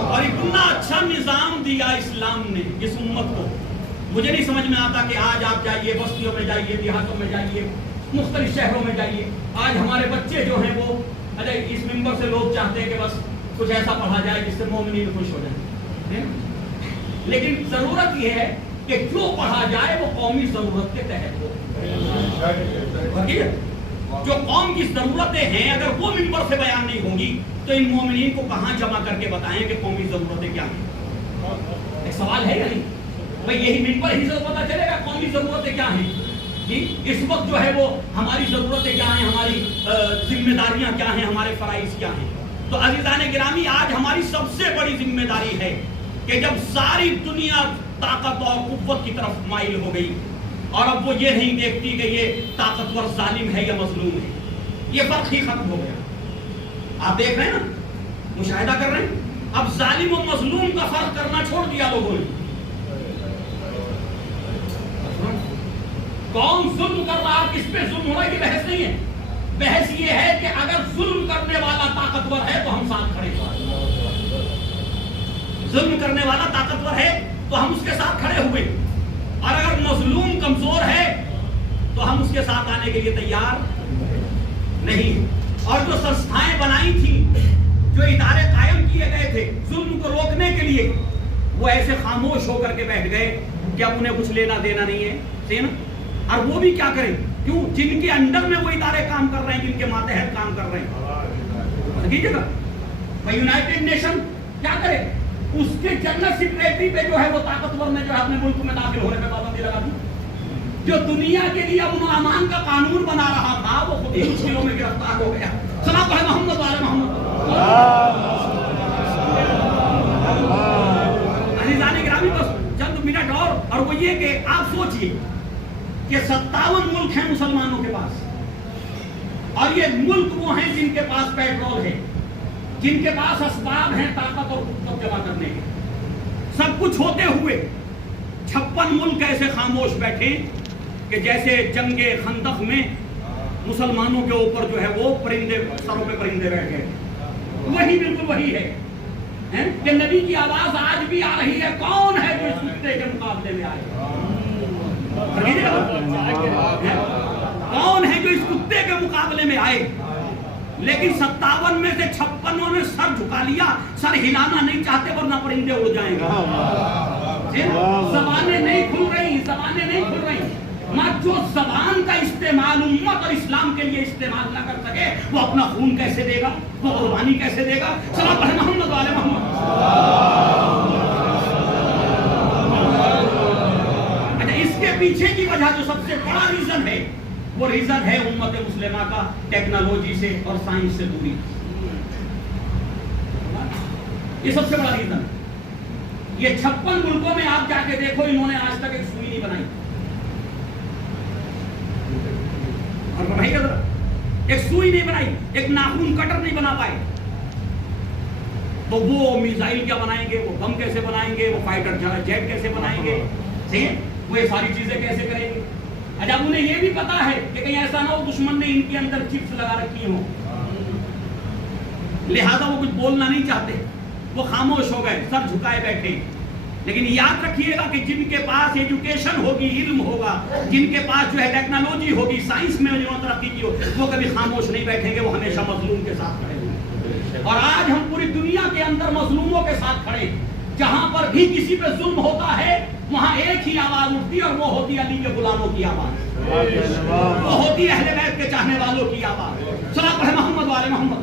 اور اتنا اچھا نظام دیا اسلام نے اس امت کو. مجھے نہیں سمجھ میں آتا کہ آج آپ جائیے، بستیوں میں جائیے، دیہاتوں میں جائیے، مختلف شہروں میں جائیے، آج ہمارے بچے جو ہیں وہ اس ممبر سے لوگ چاہتے ہیں کہ بس کچھ ایسا پڑھا جائے جس سے مومنین خوش ہو جائیں. لیکن ضرورت یہ ہے کہ جو پڑھا جائے وہ قومی ضرورت کے تحت ہو. جو قوم کی ضرورتیں ہیں اگر وہ ممبر سے بیان نہیں ہوں گی تو ان مومنین کو کہاں جمع کر کے بتائیں کہ قومی ضرورتیں کیا ہیں؟ ایک سوال ہے یا نہیں؟ بھئی یہی ممبر ہی سے پتہ چلے گا قومی ضرورتیں کیا ہیں. اس وقت جو ہے وہ ہماری ضرورتیں کیا ہیں، ہماری ذمہ داریاں کیا ہیں، ہمارے فرائض کیا ہیں. تو عزیزان گرامی، آج ہماری سب سے بڑی ذمہ داری ہے کہ جب ساری دنیا طاقت اور قوت کی طرف مائل ہو گئی اور اب وہ یہ نہیں دیکھتی کہ یہ طاقتور ظالم ہے یا مظلوم ہے، یہ فرق ہی ختم ہو گیا. آپ دیکھ رہے ہیں نا، مشاہدہ کر رہے ہیں، اب ظالم و مظلوم کا فرق کرنا چھوڑ دیا لوگوں نے. کون ظلم کر رہا، کس پہ ظلم ہو رہا ہے، یہ بحث نہیں ہے. بحث یہ ہے کہ اگر ظلم کرنے والا طاقتور ہے تو ہم ساتھ کھڑے ہوئے. ظلم کرنے والا طاقتور ہے تو ہم اس کے ساتھ کھڑے ہوئے، اور اگر مظلوم کمزور ہے تو ہم اس کے ساتھ آنے کے لیے تیار نہیں. اور جو سنستھائیں بنائی تھیں، جو ادارے قائم کیے گئے تھے ظلم کو روکنے کے لیے، وہ ایسے خاموش ہو کر کے بیٹھ گئے کہ اب انہیں کچھ لینا دینا نہیں ہے. صحیح نا؟ اور وہ بھی کیا کریں؟ کیوں؟ جن کے انڈر میں وہ ادارے کام کر رہے ہیں، جن کے ماتحت کام کر رہے ہیں. دیکھیے گا یونائٹڈ نیشن کیا کرے؟ اس کے جنرل سیکریٹری پہ جو ہے وہ طاقتور نے جو ہے اپنے ملک میں داخل ہونے پہ پابندی لگا دی. جو دنیا کے لیے امن و امان کا قانون بنا رہا تھا وہ خود ہی مشکلوں میں گرفتار ہو گیا. صلوات پڑھیں محمد وعلی محمد. عزیزان گرامی، بس چند منٹ اور وہ یہ کہ آپ سوچئے کہ 57 ملک ہیں مسلمانوں کے پاس، اور یہ ملک وہ ہیں جن کے پاس پیٹرول ہے، جن کے پاس اسباب ہیں طاقت اور قوت جمع کرنے کے. سب کچھ ہوتے ہوئے 56 ملک ایسے خاموش بیٹھے کہ جیسے جنگ خندق میں مسلمانوں کے اوپر جو ہے وہ پرندے، سروں پہ پرندے بیٹھ گئے. وہی بالکل وہی ہے کہ نبی کی آواز آج بھی آ رہی ہے، کون ہے جو اس کتے کے مقابلے میں آئے؟ کون ہے جو اس کتے کے مقابلے میں آئے؟ لیکن 57 میں سے 56 نے سر جھکا لیا. سر ہلانا نہیں چاہتے ورنہ پرندے اڑ جائیں گے. زبانیں نہیں کھل رہی، زبانیں نہیں کھل رہی. جو زبان کا استعمال امت اور اسلام کے لیے استعمال نہ کر سکے وہ اپنا خون کیسے دے گا، وہ قربانی کیسے دے گا؟ صلوات پڑھیں محمد وعلی محمد. اچھا، اس کے پیچھے کی وجہ جو سب سے بڑا ریزن ہے وہ ریزن ہے امت مسلمہ کا ٹیکنالوجی سے اور سائنس سے دوری. یہ سب سے بڑا ریزن ہے. یہ 56 ملکوں میں آپ جا کے دیکھو انہوں نے آج تک ایک سوئی نہیں بنائی. اور بنائی ذرا ایک سوئی نہیں بنائی, ایک ناخن کٹر نہیں بنا پائے. تو وہ میزائل کیا بنائیں گے, وہ بم کیسے بنائیں گے, وہ فائٹر جیٹ کیسے بنائیں گے, صحیح ہے, وہ یہ ساری چیزیں کیسے کریں گے. جب انہیں یہ بھی پتا ہے کہ کہیں ایسا نہ ہو دشمن نے ان کے اندر چپس لگا رکھی ہوں, لہذا وہ کچھ بولنا نہیں چاہتے, وہ خاموش ہو گئے, سر جھکائے بیٹھے. لیکن یاد رکھیے گا کہ جن کے پاس ایجوکیشن ہوگی, علم ہوگا, جن کے پاس جو ہے ٹیکنالوجی ہوگی, سائنس میں انہوں نے ترقی کی ہو, وہ کبھی خاموش نہیں بیٹھیں گے, وہ ہمیشہ مظلوم کے ساتھ کھڑے ہوں. اور آج ہم پوری دنیا کے اندر مظلوموں کے ساتھ کھڑے. جہاں پر بھی کسی پہ ظلم ہوتا ہے وہاں ایک ہی آواز اٹھتی ہے, اور وہ ہوتی علی کے غلاموں کی آواز, وہ ہوتی اہل بیت کے چاہنے والوں کی آواز. صلوات پڑھیں محمد والے محمد.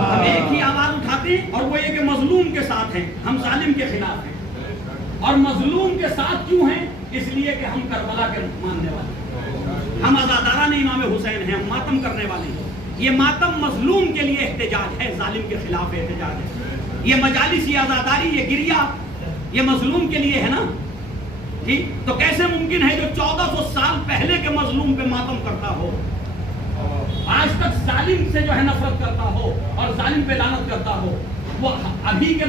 ہم ایک ہی آواز اٹھاتے ہیں, اور وہ یہ کہ مظلوم کے ساتھ ہیں, ہم ظالم کے خلاف ہیں. اور مظلوم کے ساتھ کیوں ہیں؟ اس لیے کہ ہم کربلا کے ماننے والے ہیں, ہم عزاداران امام حسین ہیں, ہم ماتم کرنے والے ہیں. یہ ماتم مظلوم کے لیے احتجاج ہے, ظالم کے خلاف احتجاج ہے. یہ مجالس, یہ عزاداری, یہ گریہ, یہ مظلوم کے لیے ہے نا. ٹھیک, تو کیسے ممکن ہے جو 1400 سال پہلے کے مظلوم پہ ماتم کرتا ہو, آج تک ظالم سے جو ہے نفرت کرتا ہو اور ظالم پہ لعنت کرتا ہو, وہ ابھی کے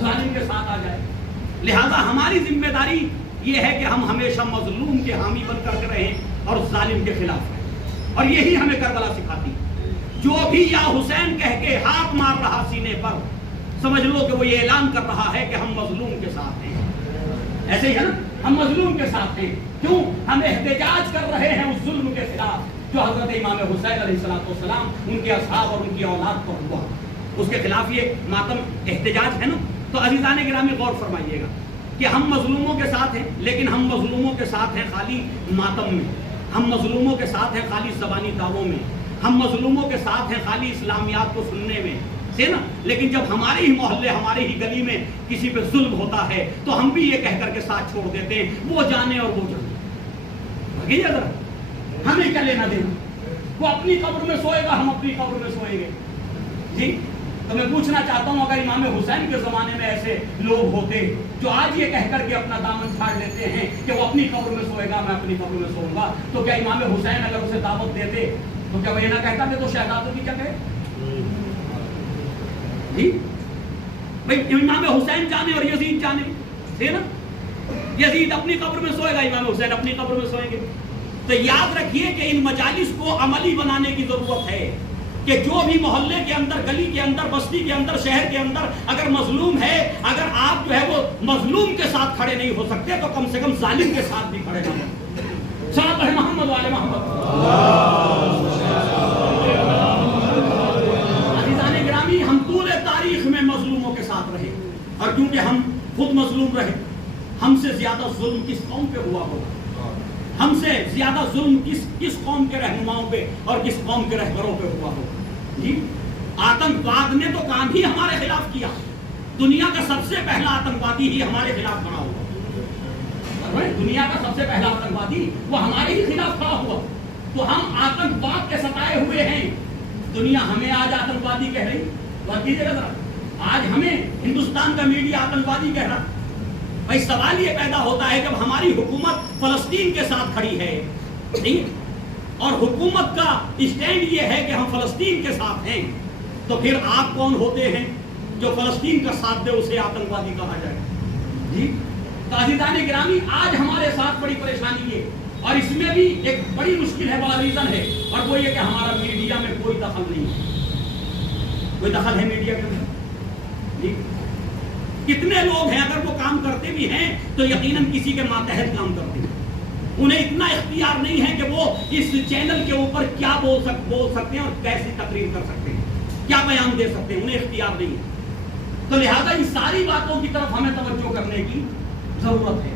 ظالم کے ساتھ آ جائے. لہذا ہماری ذمہ داری یہ ہے کہ ہم ہمیشہ مظلوم کے حامی بن کر کے رہیں اور ظالم کے خلاف رہیں. اور یہی ہمیں کربلا سکھاتی. جو بھی یا حسین کہہ کے ہاتھ مار رہا سینے پر, سمجھ لو کہ وہ یہ اعلان کر رہا ہے کہ ہم مظلوم کے ساتھ ہیں. ایسے ہی ہے نا, ہم مظلوم کے ساتھ ہیں. کیوں؟ ہم احتجاج کر رہے ہیں اس ظلم کے خلاف جو حضرت امام حسین علیہ السلام, ان کے اصحاب اور ان کی اولاد پر ہوا, اس کے خلاف یہ ماتم احتجاج ہے نا. تو عزیزان گرامی غور فرمائیے گا کہ ہم مظلوموں کے ساتھ ہیں, لیکن ہم مظلوموں کے ساتھ ہیں خالی ماتم میں, ہم مظلوموں کے ساتھ ہیں خالی زبانی دعووں میں, ہم مظلوموں کے ساتھ ہیں خالی اسلامیات کو سننے میں, نا. لیکن جب ہمارے ہی محلے, ہمارے ہی گلی میں کسی پہ ظلم ہوتا ہے تو ہم بھی یہ کہہ کر کے ساتھ چھوڑ دیتے ہیں, وہ جانے اور وہ جانے, ہمیں کیا لینا دینا. وہ اپنی قبر میں سوئے گا, ہم اپنی قبر میں سوئیں گے. جی, تو میں پوچھنا چاہتا ہوں, اگر امام حسین کے زمانے میں ایسے لوگ ہوتے جو آج یہ کہہ کر کے اپنا دامن چھاڑ لیتے ہیں کہ وہ اپنی قبر میں سوئے گا, میں اپنی قبر میں سوؤں گا, تو کیا امام حسین اگر اسے دعوت دیتے تو کیا وہ یہ نہ کہتا کہ تو شہزادوں کی جگہ جی بھائی امام حسین جانے اور یزید جانے, ہے نا. یزید اپنی قبر میں سوئے گا, امام حسین اپنی قبر میں سوئیں گے. تو یاد رکھیے کہ ان مجالس کو عملی بنانے کی ضرورت ہے کہ جو بھی محلے کے اندر, گلی کے اندر, بستی کے اندر, شہر کے اندر اگر مظلوم ہے, اگر آپ جو ہے وہ مظلوم کے ساتھ کھڑے نہیں ہو سکتے تو کم سے کم ظالم کے ساتھ بھی کھڑے رہو. صلوات ہے محمد والے محمد. عزیزان گرامی, ہم پورے تاریخ میں مظلوموں کے ساتھ رہے, اور کیونکہ ہم خود مظلوم رہے, ہم سے زیادہ ظلم کس قوم پہ ہوا ہوگا, ہم سے زیادہ ظلم کس قوم کے رہنماؤں پہ اور کس قوم کے رہبروں پہ ہوا ہوگا. جی, آتنکواد نے تو کام ہی ہمارے خلاف کیا, دنیا کا سب سے پہلا آتنکوادی ہی ہمارے خلاف کھڑا ہوا, دنیا کا سب سے پہلا آتنکوادی وہ ہمارے ہی خلاف کھڑا ہوا. تو ہم آتنکواد کے ستائے ہوئے ہیں, دنیا ہمیں آج آتنکوادی کہہ رہی. بات کیجیے گا ذرا, آج ہمیں ہندوستان کا میڈیا آتنکوادی کہہ رہا. بھائی سوال یہ پیدا ہوتا ہے جب ہماری حکومت فلسطین کے ساتھ کھڑی ہے, اور حکومت کا اسٹینڈ یہ ہے کہ ہم فلسطین کے ساتھ ہیں, تو پھر آپ کون ہوتے ہیں جو فلسطین کا ساتھ دے اسے آتنکوادی کہا جائے. جی, تو عزیزان گرامی, آج ہمارے ساتھ بڑی پریشانی ہے, اور اس میں بھی ایک بڑی مشکل ہے, بڑا ریزن ہے, اور وہ یہ کہ ہمارا میڈیا میں کوئی دخل نہیں ہے. کوئی دخل ہے میڈیا کے اندر؟ جی, کتنے لوگ ہیں اگر وہ کام کرتے بھی ہیں تو یقیناً کسی کے ماتحت کام کرتے ہیں, انہیں اتنا اختیار نہیں ہے کہ وہ اس چینل کے اوپر کیا بول سکتے ہیں اور کیسی تقریر کر سکتے ہیں, کیا بیان دے سکتے ہیں, انہیں اختیار نہیں ہے. تو لہذا ان ساری باتوں کی طرف ہمیں توجہ کرنے کی ضرورت ہے.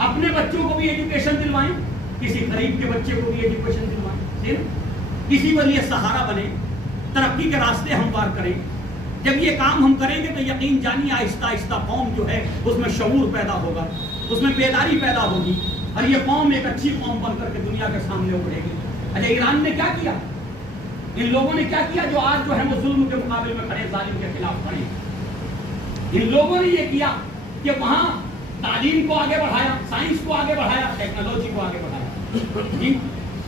اپنے بچوں کو بھی ایجوکیشن دلوائیں, کسی غریب کے بچے کو بھی ایجوکیشن دلوائیں, کسی کے لیے سہارا بنے, ترقی کے راستے ہموار کریں. جب یہ کام ہم کریں گے تو یقین جانیے آہستہ آہستہ قوم جو ہے اس میں شعور پیدا ہوگا، اس میں بیداری پیدا ہوگی، اور یہ قوم ایک اچھی قوم بن کر کے دنیا کے سامنے ابھرے گی۔ اچھا ایران نے کیا کیا؟ ان لوگوں نے کیا کیا جو آج جو ہے وہ ظلم کے مقابلے میں کھڑے، ظالم کے خلاف کھڑے؟ ان لوگوں نے یہ کیا کہ وہاں تعلیم کو آگے بڑھایا، سائنس کو آگے بڑھایا، ٹیکنالوجی کو آگے بڑھایا، جی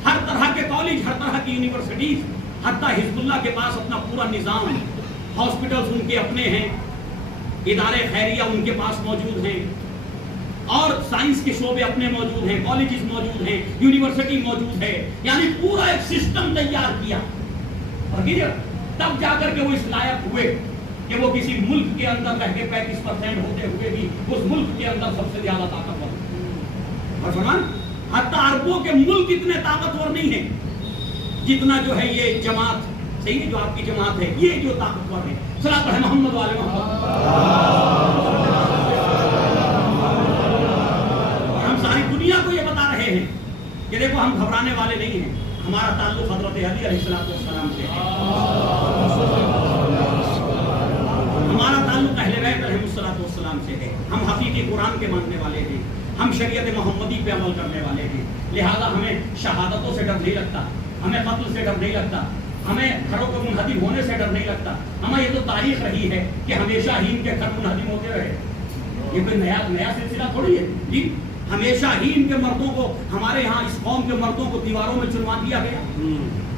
ہر طرح کے کالج، ہر طرح کی یونیورسٹیز، حتیٰ حزب اللہ کے پاس اپنا پورا نظام، ہاسپٹلز ان کے اپنے ہیں، ادارے خیریہ ان کے پاس موجود ہیں، اور سائنس کے شعبے اپنے موجود ہیں، کالجز موجود ہیں، یونیورسٹی موجود ہے، یعنی پورا ایک سسٹم تیار کیا، اور تب جا کر کے وہ اس لائق ہوئے کہ وہ کسی ملک کے اندر رہ کے 35% ہوتے ہوئے بھی اس ملک کے اندر سب سے زیادہ طاقتور، اور فرمان حتیٰ عربوں کے ملک اتنے طاقتور نہیں ہیں جتنا جو ہے یہ جماعت، صحیح ہے، جو آپ کی جماعت ہے، یہ جو طاقتور ہے۔ صلاۃ ہے محمد والے محمد۔ ہم ساری دنیا کو یہ بتا رہے ہیں کہ دیکھو ہم گھبرانے والے نہیں ہیں، ہمارا تعلق حضرت علی علیہ السلام سے ہے، ہمارا تعلق اہل بیت علیہ السلام سے ہے، ہم حقیقی قرآن کے ماننے والے ہیں، ہم شریعت محمدی پہ عمل کرنے والے ہیں، لہذا ہمیں شہادتوں سے ڈر نہیں لگتا، ہمیں قتل سے ڈر نہیں لگتا، ہمیں گھروں کو منہدم ہونے سے ڈر نہیں لگتا۔ ہمیں یہ تو تاریخ رہی ہے کہ ہمیشہ ہی ان کے گھر منہدم ہوتے رہے، یہ کوئی نیا سلسلہ تھوڑی ہے جی، ہمیشہ ہی ان کے مردوں کو، ہمارے ہاں اس قوم کے مردوں کو دیواروں میں چنوا دیا گیا،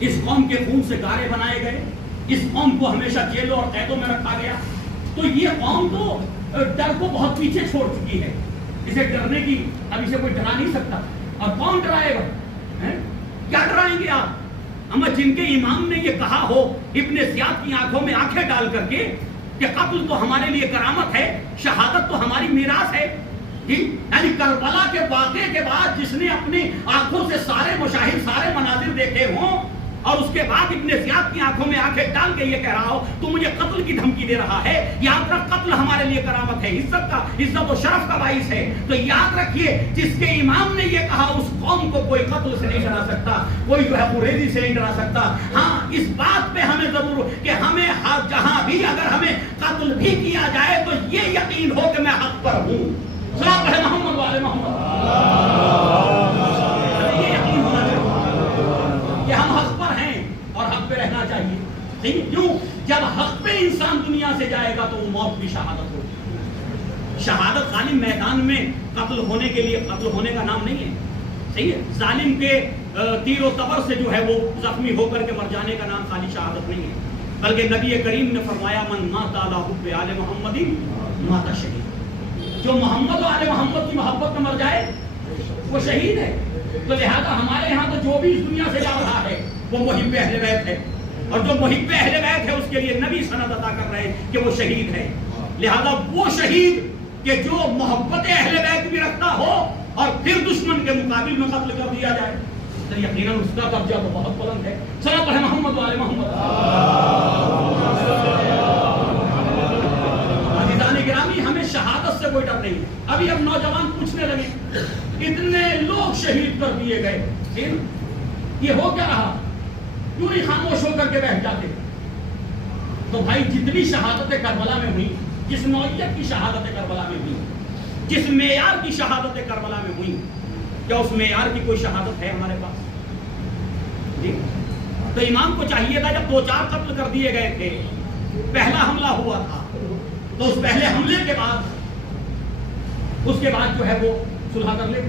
اس قوم کے خون سے گارے بنائے گئے، اس قوم کو ہمیشہ جیلوں اور قیدوں میں رکھا گیا۔ تو یہ قوم تو ڈر کو بہت پیچھے چھوڑ چکی ہے، اسے ڈرنے کی اب اسے کوئی ڈرا نہیں سکتا، اور کون ڈرائے گا؟ کیا ڈرائیں گے آپ؟ اما جن کے امام نے یہ کہا ہو ابن زیاد کی آنکھوں میں آنکھیں ڈال کر کے کہ قتل تو ہمارے لیے کرامت ہے، شہادت تو ہماری میراث ہے، یعنی کربلا کے واقعے کے بعد جس نے اپنی آنکھوں سے سارے مشاہد، سارے مناظر دیکھے ہوں، اور اس کے بعد ابن زیاد کی آنکھوں میں آنکھیں ڈال کے یہ کہہ رہا ہو تو مجھے قتل کی دھمکی دے رہا ہے، یاد رکھ قتل ہمارے لیے کرامت ہے، عزت و شرف کا باعث ہے۔ تو یاد رکھیے جس کے امام نے یہ کہا اس قوم کو کوئی قتل سے نہیں ڈرا سکتا، کوئی جو ہے قریزی سے نہیں ڈرا سکتا۔ ہاں اس بات پہ ہمیں ضرور کہ ہمیں جہاں بھی اگر ہمیں قتل بھی کیا جائے تو یہ یقین ہو کہ میں حق پر ہوں۔ صلاۃ ہے محمد والے محمد۔ یہ یقین ہونا چاہیے کہ ہم حق پر ہیں اور حق پہ رہنا چاہیے۔ کیوں؟ جب حق پہ انسان دنیا سے جائے گا تو وہ موت بھی شہادت ہوگی۔ شہادت خالی میدان میں قتل ہونے کے لیے قتل ہونے کا نام نہیں ہے، صحیح ہے، ظالم کے تیر و تبر سے جو ہے وہ زخمی ہو کر کے مر جانے کا نام خالی شہادت نہیں ہے، بلکہ نبی کریم نے فرمایا من مات علی حب آل محمد مات شہید، جو محمد و آل محمد کی محبت میں مر جائے وہ شہید ہے۔ تو لہذا ہمارے یہاں تو جو بھی اس دنیا سے جا رہا ہے وہ محب اہل بیت ہے، اور جو محب اہل بیت ہے اس کے لیے نبی سند عطا کر رہے ہیں کہ وہ شہید ہے۔ لہذا وہ شہید کہ جو محبت اہل بیت بھی رکھتا ہو اور پھر دشمن کے مقابل میں قتل کر دیا جائے تو یقیناً اس کا درجہ تو بہت بلند ہے۔ صلاۃ ہے محمد والے محمد۔ عزیزان گرامی ہمیں شہادت سے کوئی ڈر نہیں ہے۔ ابھی اب نوجوان پوچھنے لگے اتنے لوگ شہید کر دیے گئے، یہ ہو کیا رہا؟ کیوں نہیں خاموش ہو کر کے بیٹھ جاتے؟ تو بھائی جتنی شہادتیں کربلا میں ہوئی، جس نوعیت کی شہادتیں کربلا میں ہوئی، جس معیار کی شہادتیں کربلا میں ہوئی، کیا اس معیار کی کوئی شہادت ہے ہمارے پاس؟ جی تو امام کو چاہیے تھا جب 2-4 قتل کر دیے گئے تھے، پہلا حملہ ہوا تھا تو اس پہلے حملے کے بعد اس کے بعد جو ہے وہ صلح کر لیتے،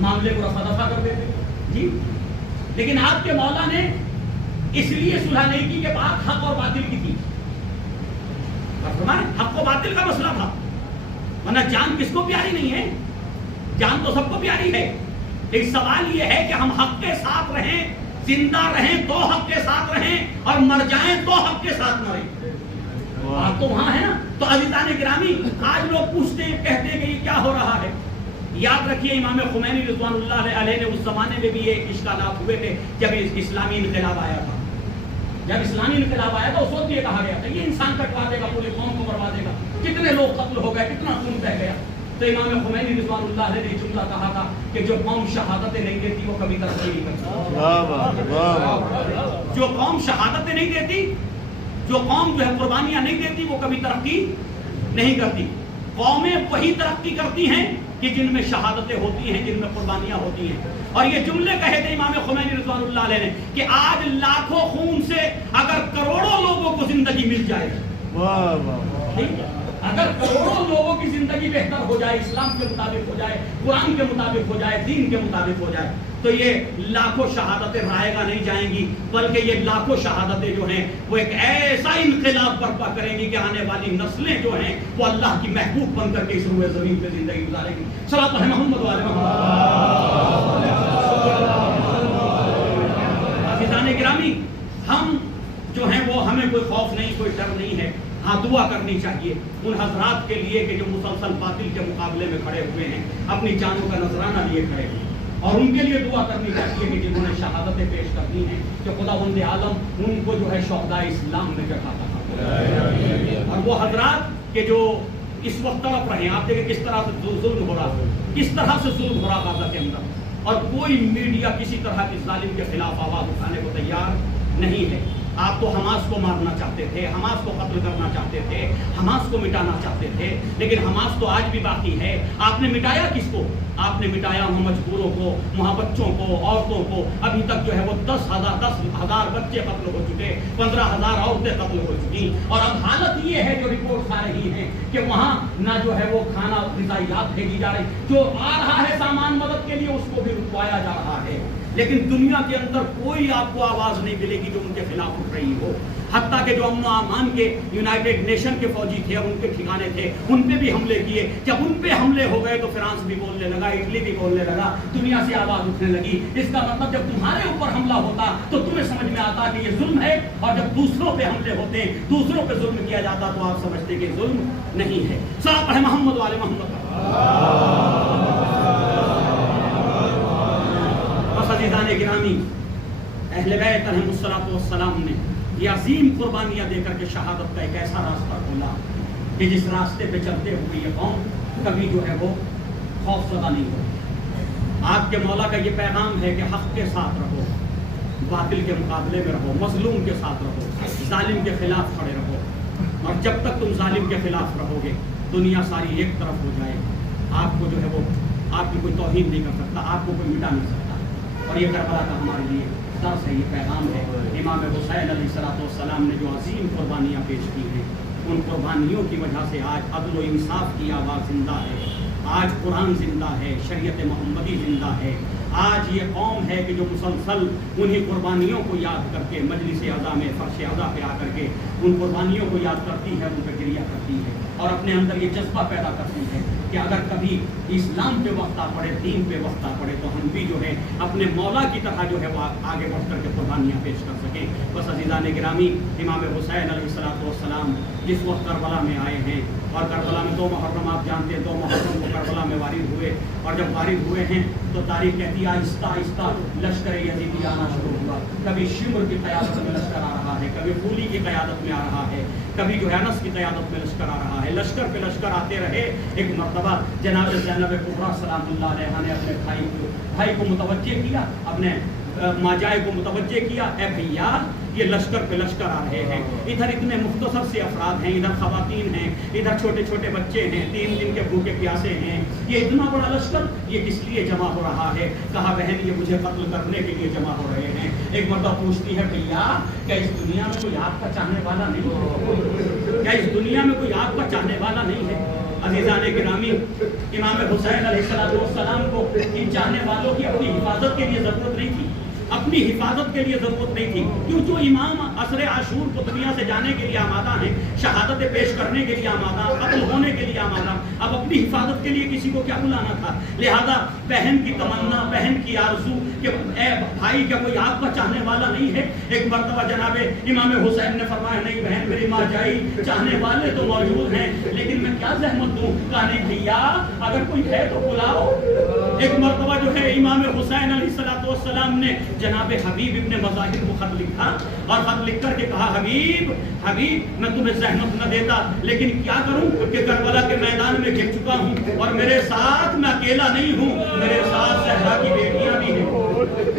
معاملے کو رفع دفع کر دیتے جی۔ لیکن آپ کے مولا نے اس لیے صلح نہیں کی کہ بات حق اور باطل کی تھی، حق و باطل کا مسئلہ تھا، ورنہ جان کس کو پیاری نہیں ہے؟ جان تو سب کو پیاری ہے۔ ایک سوال یہ ہے کہ ہم حق کے ساتھ رہیں، زندہ رہیں تو حق کے ساتھ رہیں، اور مر جائیں تو حق کے ساتھ مریں۔ آپ تو وہاں ہے نا۔ تو عزیزان گرامی آج لوگ پوچھتے ہیں، کہتے ہیں کہ یہ کیا ہو رہا ہے؟ یاد رکھیے امام خمینی رضوان اللہ علیہ نے اس زمانے میں بھی یہ اشکالات ہوئے تھے جب اسلامی انقلاب آیا تھا۔ جب اسلامی انقلاب آیا تھا اس وقت یہ کہا گیا تھا یہ انسان کٹوا دے گا، پوری قوم کو بروا دے گا، کتنے لوگ قتل ہو گئے، کتنا خون بہہ گیا۔ تو امام خمینی رضوان اللہ علیہ نے جملہ کہا تھا کہ جو قوم شہادتیں نہیں دیتی وہ کبھی ترقی نہیں کرتی۔ جو قوم شہادتیں نہیں دیتی جو قوم جو ہے قربانیاں نہیں دیتی وہ کبھی ترقی نہیں کرتی. قومیں وہی ترقی کرتی ہیں کہ جن میں شہادتیں ہوتی ہیں, جن میں قربانیاں ہوتی ہیں. اور یہ جملے کہے تھے امام خمینی رضوان اللہ علیہ نے کہ آج لاکھوں خون سے اگر کروڑوں لوگوں کو زندگی مل جائے, اگر کروڑوں لوگوں کی زندگی بہتر ہو جائے, اسلام کے مطابق ہو جائے, قرآن کے مطابق ہو جائے, دین کے مطابق ہو جائے, تو یہ لاکھوں شہادتیں رائے گا نہیں جائیں گی, بلکہ یہ لاکھوں شہادتیں جو ہیں وہ ایک ایسا انقلاب برپا کریں گی کہ آنے والی نسلیں جو ہیں وہ اللہ کی محبوب بن کر کے اس روئے زمین پہ زندگی گزاریں گی. صلوات محمد والے محمد. عزیزان گرامی, ہم جو ہیں وہ ہمیں کوئی خوف نہیں, کوئی ڈر نہیں ہے. ہاں دعا کرنی چاہیے ان حضرات کے لیے کہ جو مسلسل باطل کے مقابلے میں کھڑے ہوئے ہیں, اپنی جانوں کا نذرانہ لیے کھڑے ہوئے ہیں, اور ان کے لیے دعا کرنی چاہیے کہ جنہوں نے شہادتیں پیش کرنی ہیں کہ خداوند عالم ان کو جو ہے شہداء اسلام میں جگہ عطا فرمائے. اور وہ حضرات کہ جو اس وقت تڑپ رہے ہیں, آپ دیکھیں کس طرح سے ظلم ہو رہا ہے, کس طرح سے ظلم ہو رہا غزہ کے اندر, اور کوئی میڈیا کسی طرح کے ظالم کے خلاف آواز اٹھانے کو تیار نہیں ہے. آپ تو حماس کو مارنا چاہتے تھے, حماس کو قتل کرنا چاہتے تھے, حماس کو مٹانا چاہتے تھے, لیکن حماس تو آج بھی باقی ہے. آپ نے مٹایا کس کو؟ آپ نے مٹایا وہاں مجبوروں کو, وہاں بچوں کو, عورتوں کو. ابھی تک جو ہے وہ 10,000 بچے قتل ہو چکے, 15,000 عورتیں قتل ہو چکی, اور اب حالت یہ ہے جو رپورٹ آ رہی ہے کہ وہاں نہ جو ہے وہ کھانا غذائیات بھیجی جا رہی, جو آ رہا ہے سامان مدد کے لیے اس کو بھی رکوایا جا رہا ہے. لیکن دنیا کے اندر کوئی آپ کو آواز نہیں ملے گی جو ان کے خلاف اٹھ رہی ہو. حتیٰ کہ جو امن و امان کے یونائٹڈ نیشن کے فوجی تھے اور ان کے ٹھکانے تھے, ان پہ بھی حملے کیے. جب ان پہ حملے ہو گئے تو فرانس بھی بولنے لگا, اٹلی بھی بولنے لگا, دنیا سے آواز اٹھنے لگی. اس کا مطلب جب تمہارے اوپر حملہ ہوتا تو تمہیں سمجھ میں آتا کہ یہ ظلم ہے, اور جب دوسروں پہ حملے ہوتے ہیں, دوسروں پہ ظلم کیا جاتا تو آپ سمجھتے کہ ظلم نہیں ہے. صلوات پڑھیں محمد والے محمد. عزیزان گرامی, اہل بیت علیہم الصلوۃ والسلام نے یہ عظیم قربانیاں دے کر کے شہادت کا ایک ایسا راستہ کھولا کہ جس راستے پہ چلتے ہوئے یہ قوم کبھی جو ہے وہ خوف زدہ نہیں ہوتی. آپ کے مولا کا یہ پیغام ہے کہ حق کے ساتھ رہو, باطل کے مقابلے میں رہو, مظلوم کے ساتھ رہو, ظالم کے خلاف کھڑے رہو. اور جب تک تم ظالم کے خلاف رہو گے, دنیا ساری ایک طرف ہو جائے, آپ کو جو ہے وہ آپ کی کوئی توہین نہیں کر سکتا, آپ کو کوئی مٹا نہیں سکتا. اور یہ کربلا کا ہمارے لیے درس ہے, یہ پیغام ہے. امام حسین علیہ السلام نے جو عظیم قربانیاں پیش کی ہیں, ان قربانیوں کی وجہ سے آج عدل و انصاف کی آواز زندہ ہے, آج قرآن زندہ ہے, شریعت محمدی زندہ ہے. آج یہ قوم ہے کہ جو مسلسل انہی قربانیوں کو یاد کر کے مجلس اعضاء میں فرش اعضاء پہ آ کر کے ان قربانیوں کو یاد کرتی ہے, ان پہ گریہ کرتی ہے, اور اپنے اندر یہ جذبہ پیدا کرتی ہے کہ اگر کبھی اسلام پہ وقت آ پڑے, دین پہ وقت آ پڑے, تو ہم بھی جو ہے اپنے مولا کی طرح جو ہے وہ آگے بڑھ کر کے قربانیاں پیش کر سکیں. بس عزیزان گرامی, امام حسین علیہ السلام جس وقت کربلا میں آئے ہیں, اور کربلا میں 2 محرم آپ جانتے ہیں, 2 محرم کو کربلا میں وارد ہوئے, اور جب وارد ہوئے ہیں تو تاریخ کہتی ہے آہستہ آہستہ لشکر یزیدی آنا شروع ہوا. کبھی شمر کی قیادت میں لشکر آ رہا ہے, کبھی پھولی کی قیادت میں آ رہا ہے, کبھی جو ہے انس کی قیادت میں لشکر آ رہا ہے. لشکر پہ لشکر آتے رہے. ایک مرتبہ جناب زینب کبریٰ سلام اللہ علیہ نے اپنے بھائی کو متوجہ کیا, اپنے ماجائے کو متوجہ کیا, اے بھیا یہ لشکر پہ لشکر آ رہے ہیں, ادھر اتنے مختصر سے افراد ہیں, ادھر خواتین ہیں, ادھر چھوٹے چھوٹے بچے ہیں, 3 دن کے بھوکے پیاسے ہیں, یہ اتنا بڑا لشکر یہ کس لیے جمع ہو رہا ہے؟ کہا بہن یہ مجھے قتل کرنے کے لیے جمع ہو رہے ہیں. ایک مرتبہ پوچھتی ہے بھیا کیا اس دنیا میں کوئی آپ کا چاہنے والا نہیں ہے؟ کیا اس دنیا میں کوئی آپ کا چاہنے والا نہیں ہے؟ عزیزان گرامی, امام حسین علیہ السلام کو ان چاہنے والوں کی اپنی حفاظت کے لیے ضرورت نہیں تھی, اپنی حفاظت کے لیے ضرورت نہیں تھی. کیوں جو امام عصر عاشور کو دنیا سے جانے کے لیے آمادہ ہیں, شہادتیں پیش کرنے کے لیے آمادہ, قتل ہونے کے لیے آمادہ, اب اپنی حفاظت کے لیے کسی کو کیا بلانا تھا؟ لہذا بہن کی تمنا, بہن کی آرزو کہ اے بھائی کیا کوئی آپ کا چاہنے والا نہیں ہے؟ ایک مرتبہ جناب امام حسین نے فرمایا نہیں بہن میری ماں جائی, چاہنے والے تو موجود ہیں لیکن میں کیا زحمت دوں. کہا نہیں بھیا اگر کوئی ہے تو بلاؤ. ایک مرتبہ جو ہے امام حسین علیہ السلام نے جناب حبیب ابن مظاہر کو خط لکھا اور خط لکھ کر کے کہا حبیب حبیب میں تمہیں زحمت نہ دیتا لیکن کیا کروں کہ کربلا کے میدان میں گر چکا ہوں اور میرے ساتھ میں اکیلا نہیں ہوں، میرے ساتھ زہرا کی بیٹیاں بھی ہیں،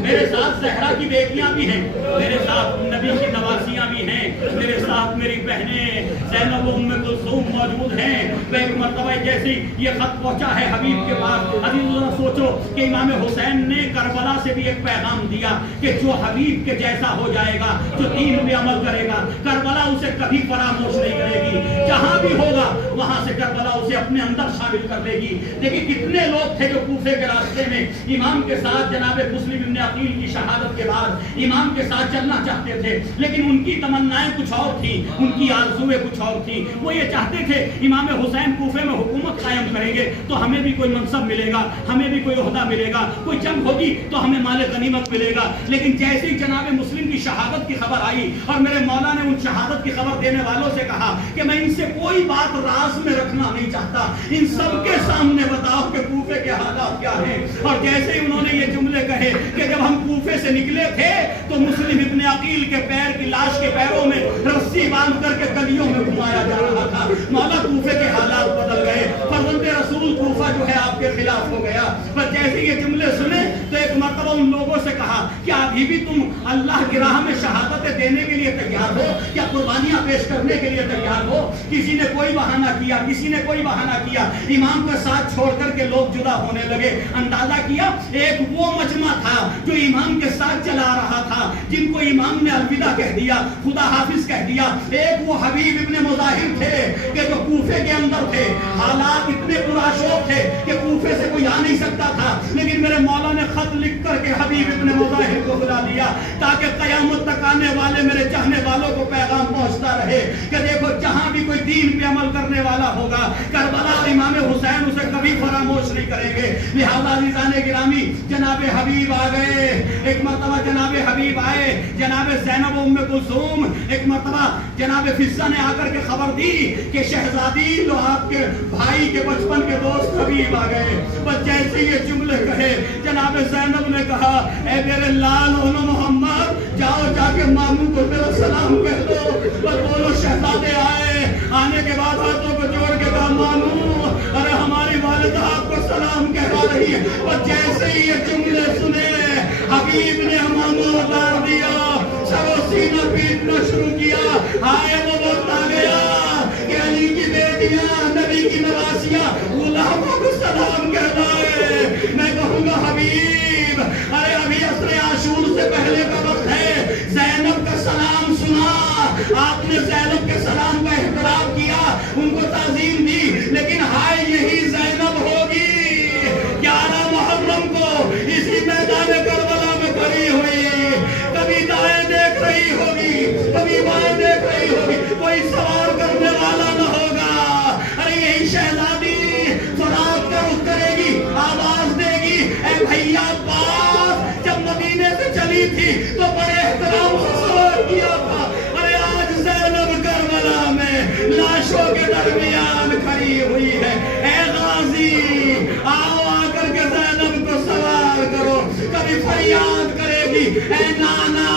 میرے ساتھ زہرا کی بیٹیاں بھی ہیں، میرے ساتھ نبی کی نواسیاں بھی ہیں، میرے ساتھ میری بہنیں زینب و ام کلثوم موجود ہیں۔ میں ایک مرتبہ جیسی یہ خط پہنچا ہے حبیب کے پاس، عزیز ذرا سوچو کہ امام حسین نے کربلا سے بھی ایک پیغام دیا کہ جو حبیب کے جیسا ہو جائے گا، جو دین پہ عمل کرے گا، کربلا اسے کبھی فراموش نہیں کرے گی، جہاں بھی ہوگا وہاں سے کربلا اسے اپنے اندر شامل کر لے گی۔ دیکھیں کتنے لوگ تھے جو کوفے کے راستے میں امام کے ساتھ جناب مسلم ابن عقیل کی شہادت کے بعد امام کے ساتھ چلنا چاہتے تھے، لیکن ان کی تمنائیں کچھ اور تھیں، ان کی آرزویں کچھ اور تھیں۔ وہ یہ چاہتے تھے امام حسین کوفے میں حکومت قائم کریں گے تو ہمیں بھی کوئی منصب ملے گا، ہمیں بھی کوئی عہدہ ملے گا، کوئی جنگ ہوگی تو ہمیں مال غنیمت ملے گا۔ لیکن جیسے ہی جناب مسلم کی شہادت کی خبر آئی اور میرے مولا نے ان شہادت کی خبر دینے والوں سے کہا کہ میں ان سے کوئی بات راز میں رکھنا نہیں چاہتا، ان سب کے سامنے بتاؤ کہ کوفے کے حالات کیا ہیں۔ اور جیسے ہی انہوں نے یہ جملے کہے کہ جب ہم کوفے سے نکلے تھے تو مسلم ابن عقیل کے پیر کی لاش کے پیروں میں رسی باندھ کر کے گلیوں میں گھمایا جا رہا تھا۔ مولا کوفے کے حالات بدل گئے، فرزند رسول کوفہ جو ہے آپ کے خلاف ہو گیا۔ پر جیسے یہ جملے سنے تو ایک مرتبہ ان لوگوں سے کہا کہ ابھی بھی تم اللہ کی راہ میں شہادتیں دینے کے لیے تیار ہو، کیا قربانیاں پیش کرنے کے لیے تیار ہو؟ کسی نے کوئی بہانہ کیا، کسی نے کوئی بہانہ کیا، امام کا ساتھ چھوڑ کر کے لوگ جدا ہونے لگے۔ اندازہ کیا ایک وہ مجمع تھا جو امام کے ساتھ چلا رہا تھا، جن کو امام نے الوداع کہہ دیا، خدا حافظ کہہ دیا۔ ایک وہ حبیب ابن مظاہر تھے کہ جو کوفے کے اندر تھے، حالات اتنے پرآشوب تھے کہ کوفے سے کوئی آ نہیں سکتا تھا، لیکن میرے مولا نے خط لکھ کر کے حبیب ابن مظاہر کو بلا دیا تاکہ قیامت تک آنے والے میرے چاہنے والوں کو پیغام پہنچتا رہے کہ دیکھو جہاں بھی کوئی دین پہ عمل کرنے والا ہوگا، کربلا اور امام حسین اسے کبھی فراموش نہیں کریں گے۔ لہذا عزیزان گرامی جناب حبیب آ گئے، ایک مرتبہ جناب حبیب آئے، جناب زینب ام کلثوم، ایک مرتبہ جناب فضہ نے آ کر کے خبر دی کہ شہزادی لو آپ کے بھائی کے بچپن کے دوست حبیب آ گئے۔ بس جیسے یہ جملے کہے جناب زینب نے کہا اے میرے لال اولو محمد جاؤ جا کے ماموں کو میرا سلام کہہ دو۔ بس دونوں شہزادے آئے، آنے کے بعد ہاتھوں کو جوڑ کے کہا ماموں ارے ہماری والدہ آپ کو سلام کہا رہی ہے۔ اور جیسے ہی یہ جملے سنے حبیب نے ماموں اتار دیا، سر و سینہ پیٹنا شروع کیا۔ ہائے وہ وقت آ گیا کہ علی کی بیٹیاں نبی کی نواسیاں غلاموں کو سلام کہتا ہے۔ میں کہوں گا حبیب ارے ابھی عصر عاشور سے پہلے کا وقت ہے، زینب کا سلام سنا، آپ نے زینب کے سلام کا احترام کیا، ان کو تعظیم دی، لیکن ہائے یہی زینب ہوگی 11 محرم کو اسی میدان کربلا میں کھڑی ہوئی، کبھی دائیں دیکھ رہی ہوگی، کبھی بائیں دیکھ رہی ہوگی، کوئی سوار کرنے والا نہ ہوگا۔ ارے یہی شہزادی فرات کا رخ کرے گی، آواز دے گی اے بھیا عباس، جب مدینے سے چلی تھی تو بڑے احترام سے سوار کیا تھا، ارے آج زینب کربلا میں لاشوں کے درمیان کھڑی ہوئی ہے۔ اے غازی آؤ آ کر کے زینب کو سوار کرو، کبھی فریاد کرے گی اے نانا،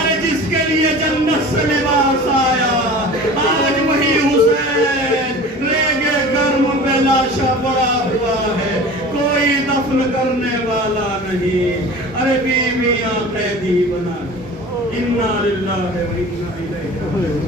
ارے جس کے لیے جنت سے لباس آیا، آج وہی حسین ریگے گرم پہ لاشا پڑا ہوا ہے، کوئی دفن کرنے والا نہیں۔ ارے بیویاں قیدی بنا، انا للہ و انا الیہ راجعون۔